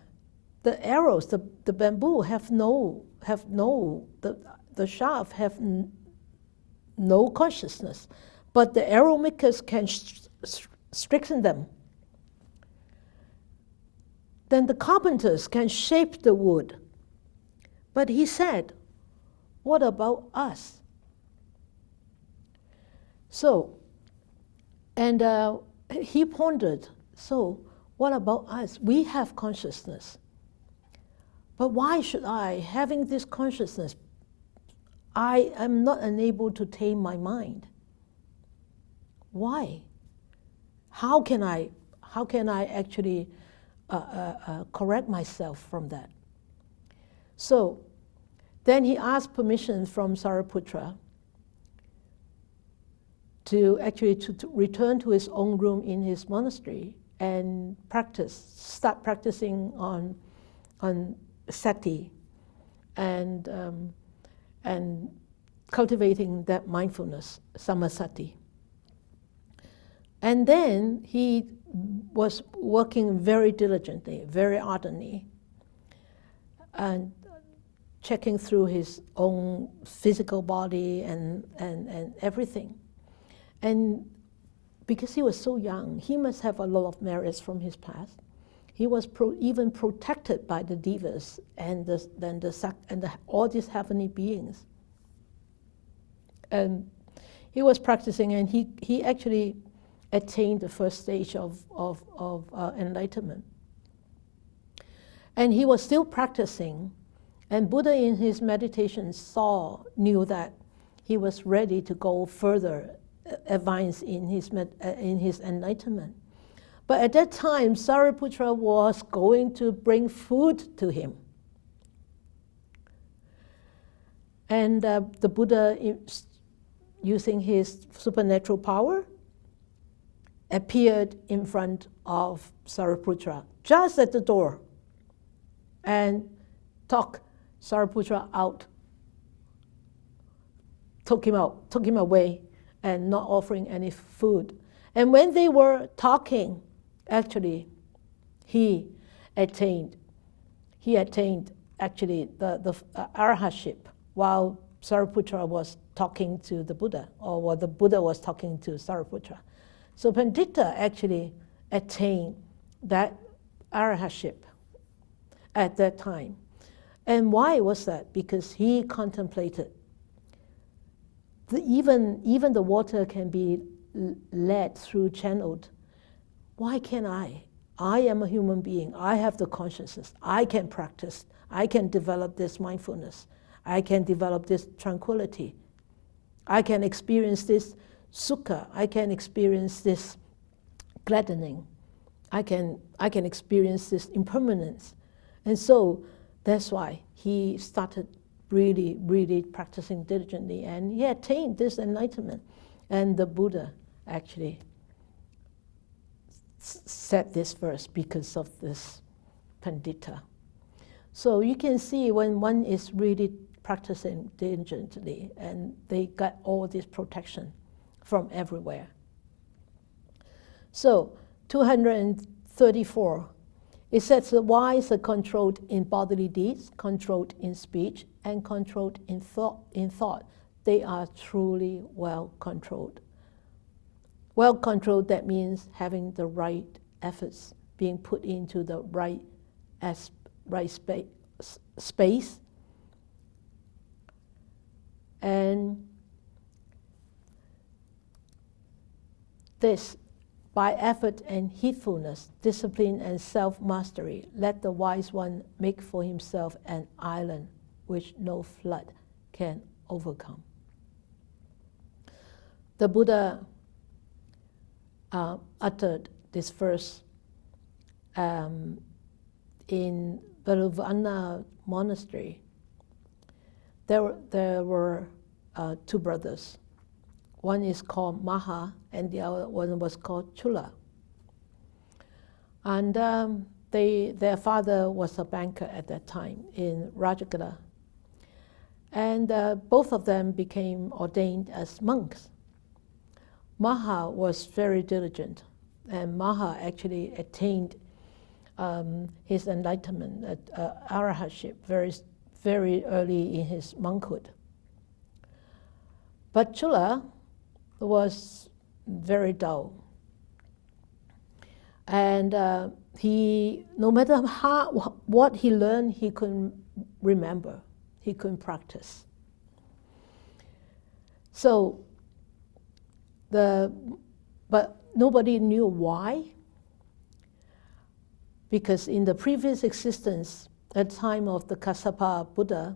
the arrows, the bamboo the shaft have no consciousness, but the arrow makers can strengthen them. Then the carpenters can shape the wood. But he said, what about us? So, and he pondered, so what about us? We have consciousness. But why should I, having this consciousness, I am not unable to tame my mind? Why? How can I actually correct myself from that? So then he asked permission from Sariputra to actually to return to his own room in his monastery and start practicing on sati and cultivating that mindfulness, samasati. And then he was working very diligently, very ardently, and checking through his own physical body and everything. And because he was so young, he must have a lot of merits from his past. He was even protected by the devas and all these heavenly beings. And he was practicing, and he actually attained the first stage of enlightenment. And he was still practicing, and Buddha in his meditation knew that he was ready to go further, advance in his enlightenment. But at that time, Sariputra was going to bring food to him. And the Buddha, using his supernatural power, appeared in front of Sariputra, just at the door, and took Sariputra out, took him away, and not offering any food. And when they were talking, actually, he attained actually the arhatship while Sariputra was talking to the Buddha, or while the Buddha was talking to Sariputra. So Pandita actually attained that arhatship at that time. And why was that? Because he contemplated even the water can be led through, channeled. Why can't I? I am a human being. I have the consciousness. I can practice. I can develop this mindfulness. I can develop this tranquility. I can experience this sukha. I can experience this gladdening. I can experience this impermanence. And so that's why he started really, really practicing diligently, and he attained this enlightenment. And the Buddha actually said this verse because of this Pandita. So you can see when one is really practicing diligently, and they got all this protection from everywhere. So 234, it says the wise are controlled in bodily deeds, controlled in speech, and controlled in thought. They are truly well controlled. Well controlled, that means having the right efforts being put into the right space. And this, by effort and heedfulness, discipline and self-mastery, let the wise one make for himself an island which no flood can overcome. The Buddha uttered this verse in Venerable monastery. There were two brothers. One is called Maha, and the other one was called Chula. And their father was a banker at that time in Rajagala. And both of them became ordained as monks. Maha was very diligent, and Maha actually attained his enlightenment, arahantship, very early in his monkhood. But Chula was very dull. And no matter what he learned, he couldn't remember. He couldn't practice. So, but nobody knew why. Because in the previous existence, at the time of the Kassapa Buddha,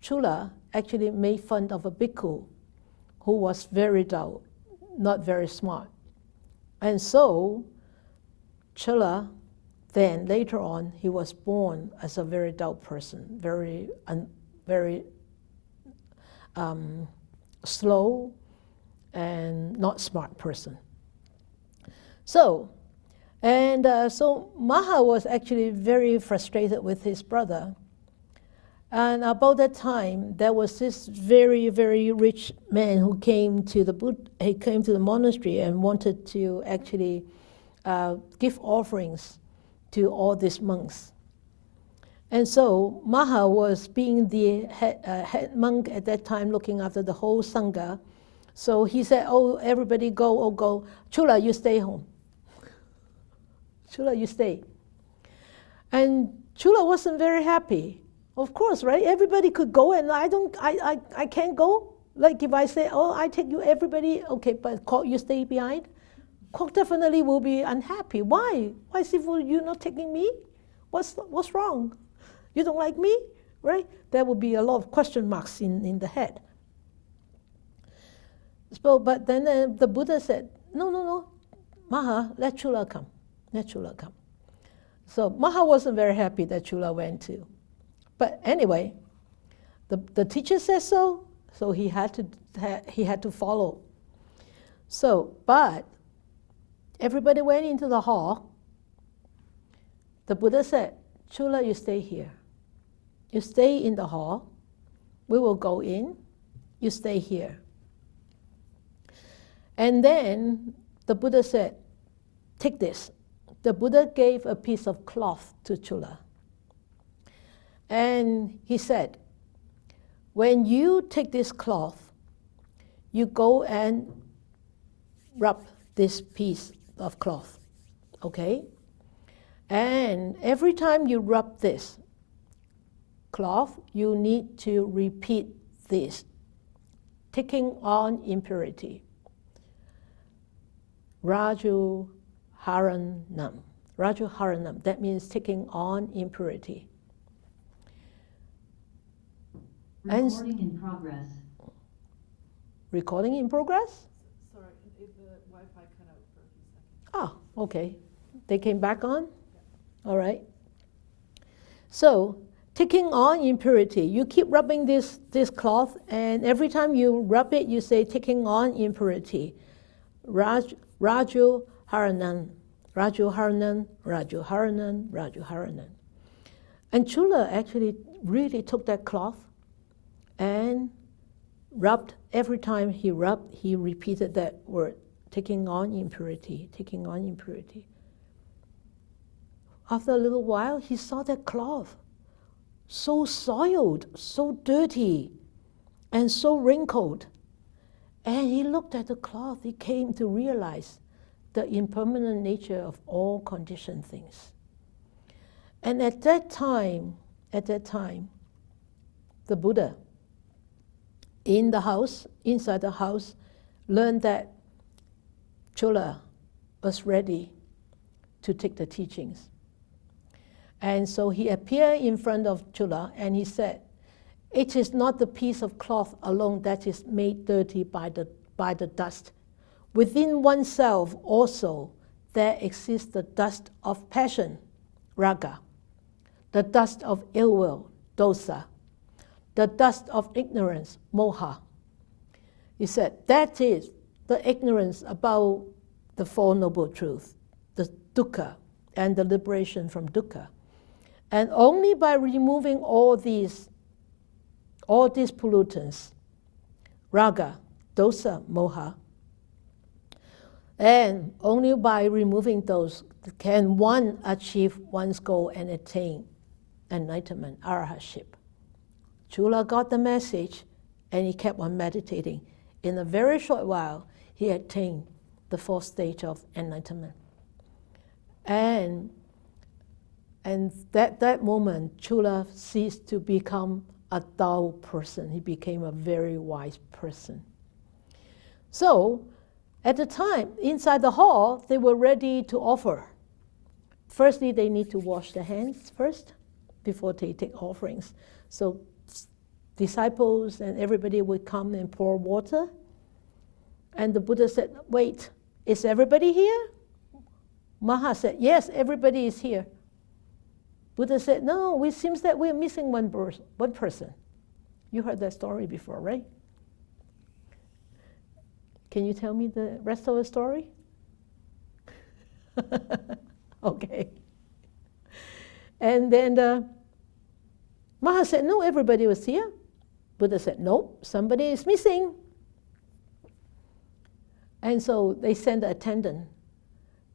Chula actually made fun of a bhikkhu who was very dull, not very smart. And so, Chula, then later on, he was born as a very dull person, very slow and not smart person. So Maha was actually very frustrated with his brother. And about that time, there was this very, very rich man who came to the monastery and wanted to actually give offerings to all these monks. And so Maha was being the head monk at that time, looking after the whole Sangha. So he said, oh, everybody go. Chula, you stay home. Chula, you stay. And Chula wasn't very happy. Of course, right? Everybody could go, and I can't go. Like if I say, oh, I take you, everybody, okay, but you stay behind. Kok definitely will be unhappy. Why? Why, Sifu, you not taking me? What's wrong? You don't like me, right? There will be a lot of question marks in the head. So, but then the Buddha said, no, Maha, let Chula come. Let Chula come. So Maha wasn't very happy that Chula went too. But anyway, the teacher says so he had to follow. So, but everybody went into the hall. The Buddha said, Chula, you stay here. You stay in the hall. We will go in. You stay here. And then the Buddha said, take this. The Buddha gave a piece of cloth to Chula. And he said, when you take this cloth, you go and rub this piece of cloth, okay? And every time you rub this cloth, you need to repeat this, taking on impurity. Raju Haranam. Raju Haranam, that means taking on impurity. Recording in progress. Recording in progress? Sorry, the Wi-Fi cut out for a few seconds. Ah, okay. They came back on? Yeah. All right. So, taking on impurity, you keep rubbing this cloth, and every time you rub it, you say, taking on impurity. Raju Haranan, Raju Haranan, Raju Haranan, Raju Haranan. And Chula actually really took that cloth and rubbed. Every time he rubbed, he repeated that word, taking on impurity, taking on impurity. After a little while, he saw that cloth so soiled, so dirty, and so wrinkled. And he looked at the cloth, he came to realize the impermanent nature of all conditioned things. And at that time, the Buddha, inside the house, learned that Chula was ready to take the teachings. And so he appeared in front of Chula and he said, it is not the piece of cloth alone that is made dirty by the dust. Within oneself also there exists the dust of passion, raga, the dust of ill will, dosa, the dust of ignorance, moha. He said, that is the ignorance about the Four Noble Truths, the dukkha, and the liberation from dukkha. And only by removing all these pollutants, raga, dosa, moha, And only by removing those can one achieve one's goal and attain enlightenment, arahantship. Chula got the message, and he kept on meditating. In a very short while, he attained the fourth stage of enlightenment. And that moment, Chula ceased to become a dull person. He became a very wise person. So, at the time, inside the hall, they were ready to offer. Firstly, they need to wash their hands first before they take offerings. So disciples and everybody would come and pour water. And the Buddha said, wait, is everybody here? Maha said, yes, everybody is here. Buddha said, no, it seems that we're missing one person. You heard that story before, right? Can you tell me the rest of the story? Okay. And then Maha said, no, everybody was here. Buddha said, no, somebody is missing. And so they sent the attendant.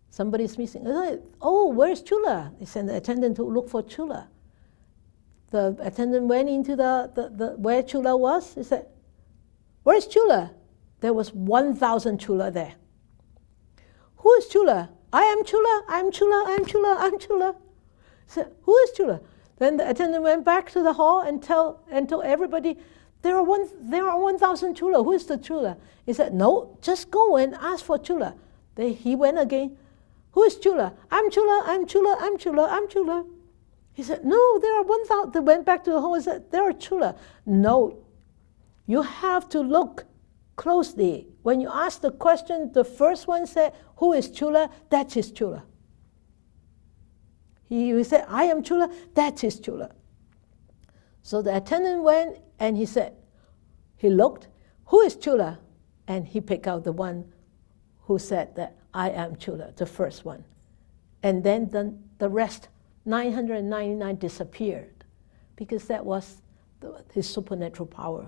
Somebody's missing. Said, oh, where's Chula? They sent the attendant to look for Chula. The attendant went into the where Chula was. He said, where's Chula? There was 1,000 Chula there. Who is Chula? I am Chula, I'm Chula, I'm Chula, I'm Chula. He said, who is Chula? Then the attendant went back to the hall and told everybody, there are 1,000 Chula. Who is the Chula? He said, no, just go and ask for Chula. He went again. Who is Chula? I'm Chula, I'm Chula, I'm Chula, I'm Chula. He said, no, there are 1,000. They went back to the hall and said, there are Chula. No, you have to look closely. When you ask the question, the first one said, who is Chula? That is Chula. He said, I am Chula, that is Chula. So the attendant went and he said, he looked, who is Chula? And he picked out the one who said that I am Chula, the first one. And then the rest, 999, disappeared because that was his supernatural power.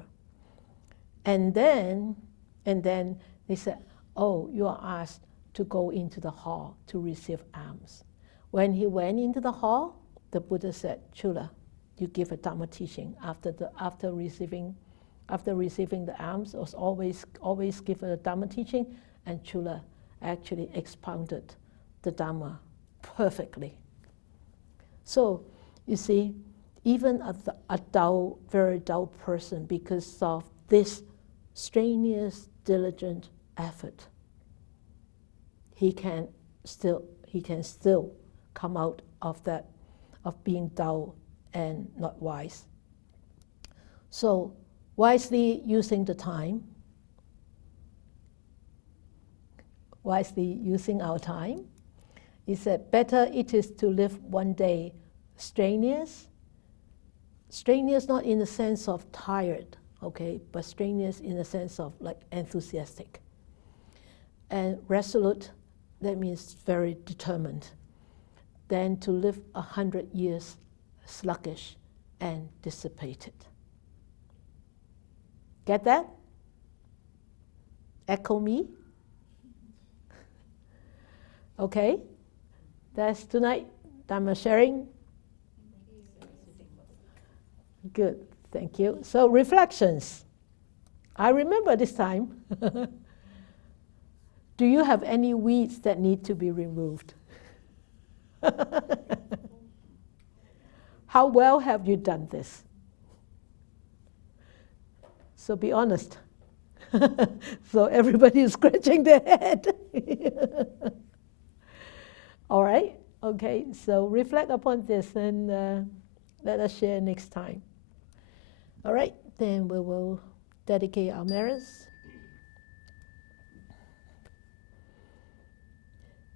And then they said, oh, you are asked to go into the hall to receive alms. When he went into the hall, the Buddha said, Chula, you give a Dhamma teaching after receiving the alms. It was always give a Dhamma teaching, and Chula actually expounded the Dhamma perfectly. So you see, even a dull, very dull person, because of this strenuous, diligent effort, he can still come out of that, of being dull and not wise. So wisely using the time, wisely using our time, he said, better it is to live one day strenuous not in the sense of tired, okay, but strenuous in the sense of like enthusiastic. And resolute, that means very determined, than to live 100 years sluggish and dissipated. Get that? Echo me? Okay, that's tonight, Dhamma sharing. Good, thank you. So reflections. I remember this time. Do you have any weeds that need to be removed? How well have you done this? So be honest. So everybody is scratching their head. All right, okay, so reflect upon this and let us share next time. All right, then we will dedicate our merits.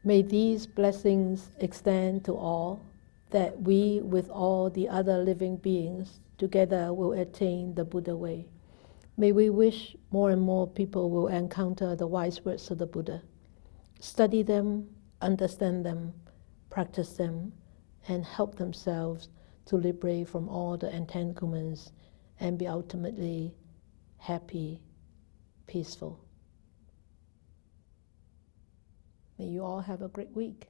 May these blessings extend to all, that we, with all the other living beings, together will attain the Buddha way. May we wish more and more people will encounter the wise words of the Buddha, study them, understand them, practice them, and help themselves to liberate from all the entanglements and be ultimately happy, peaceful. May you all have a great week.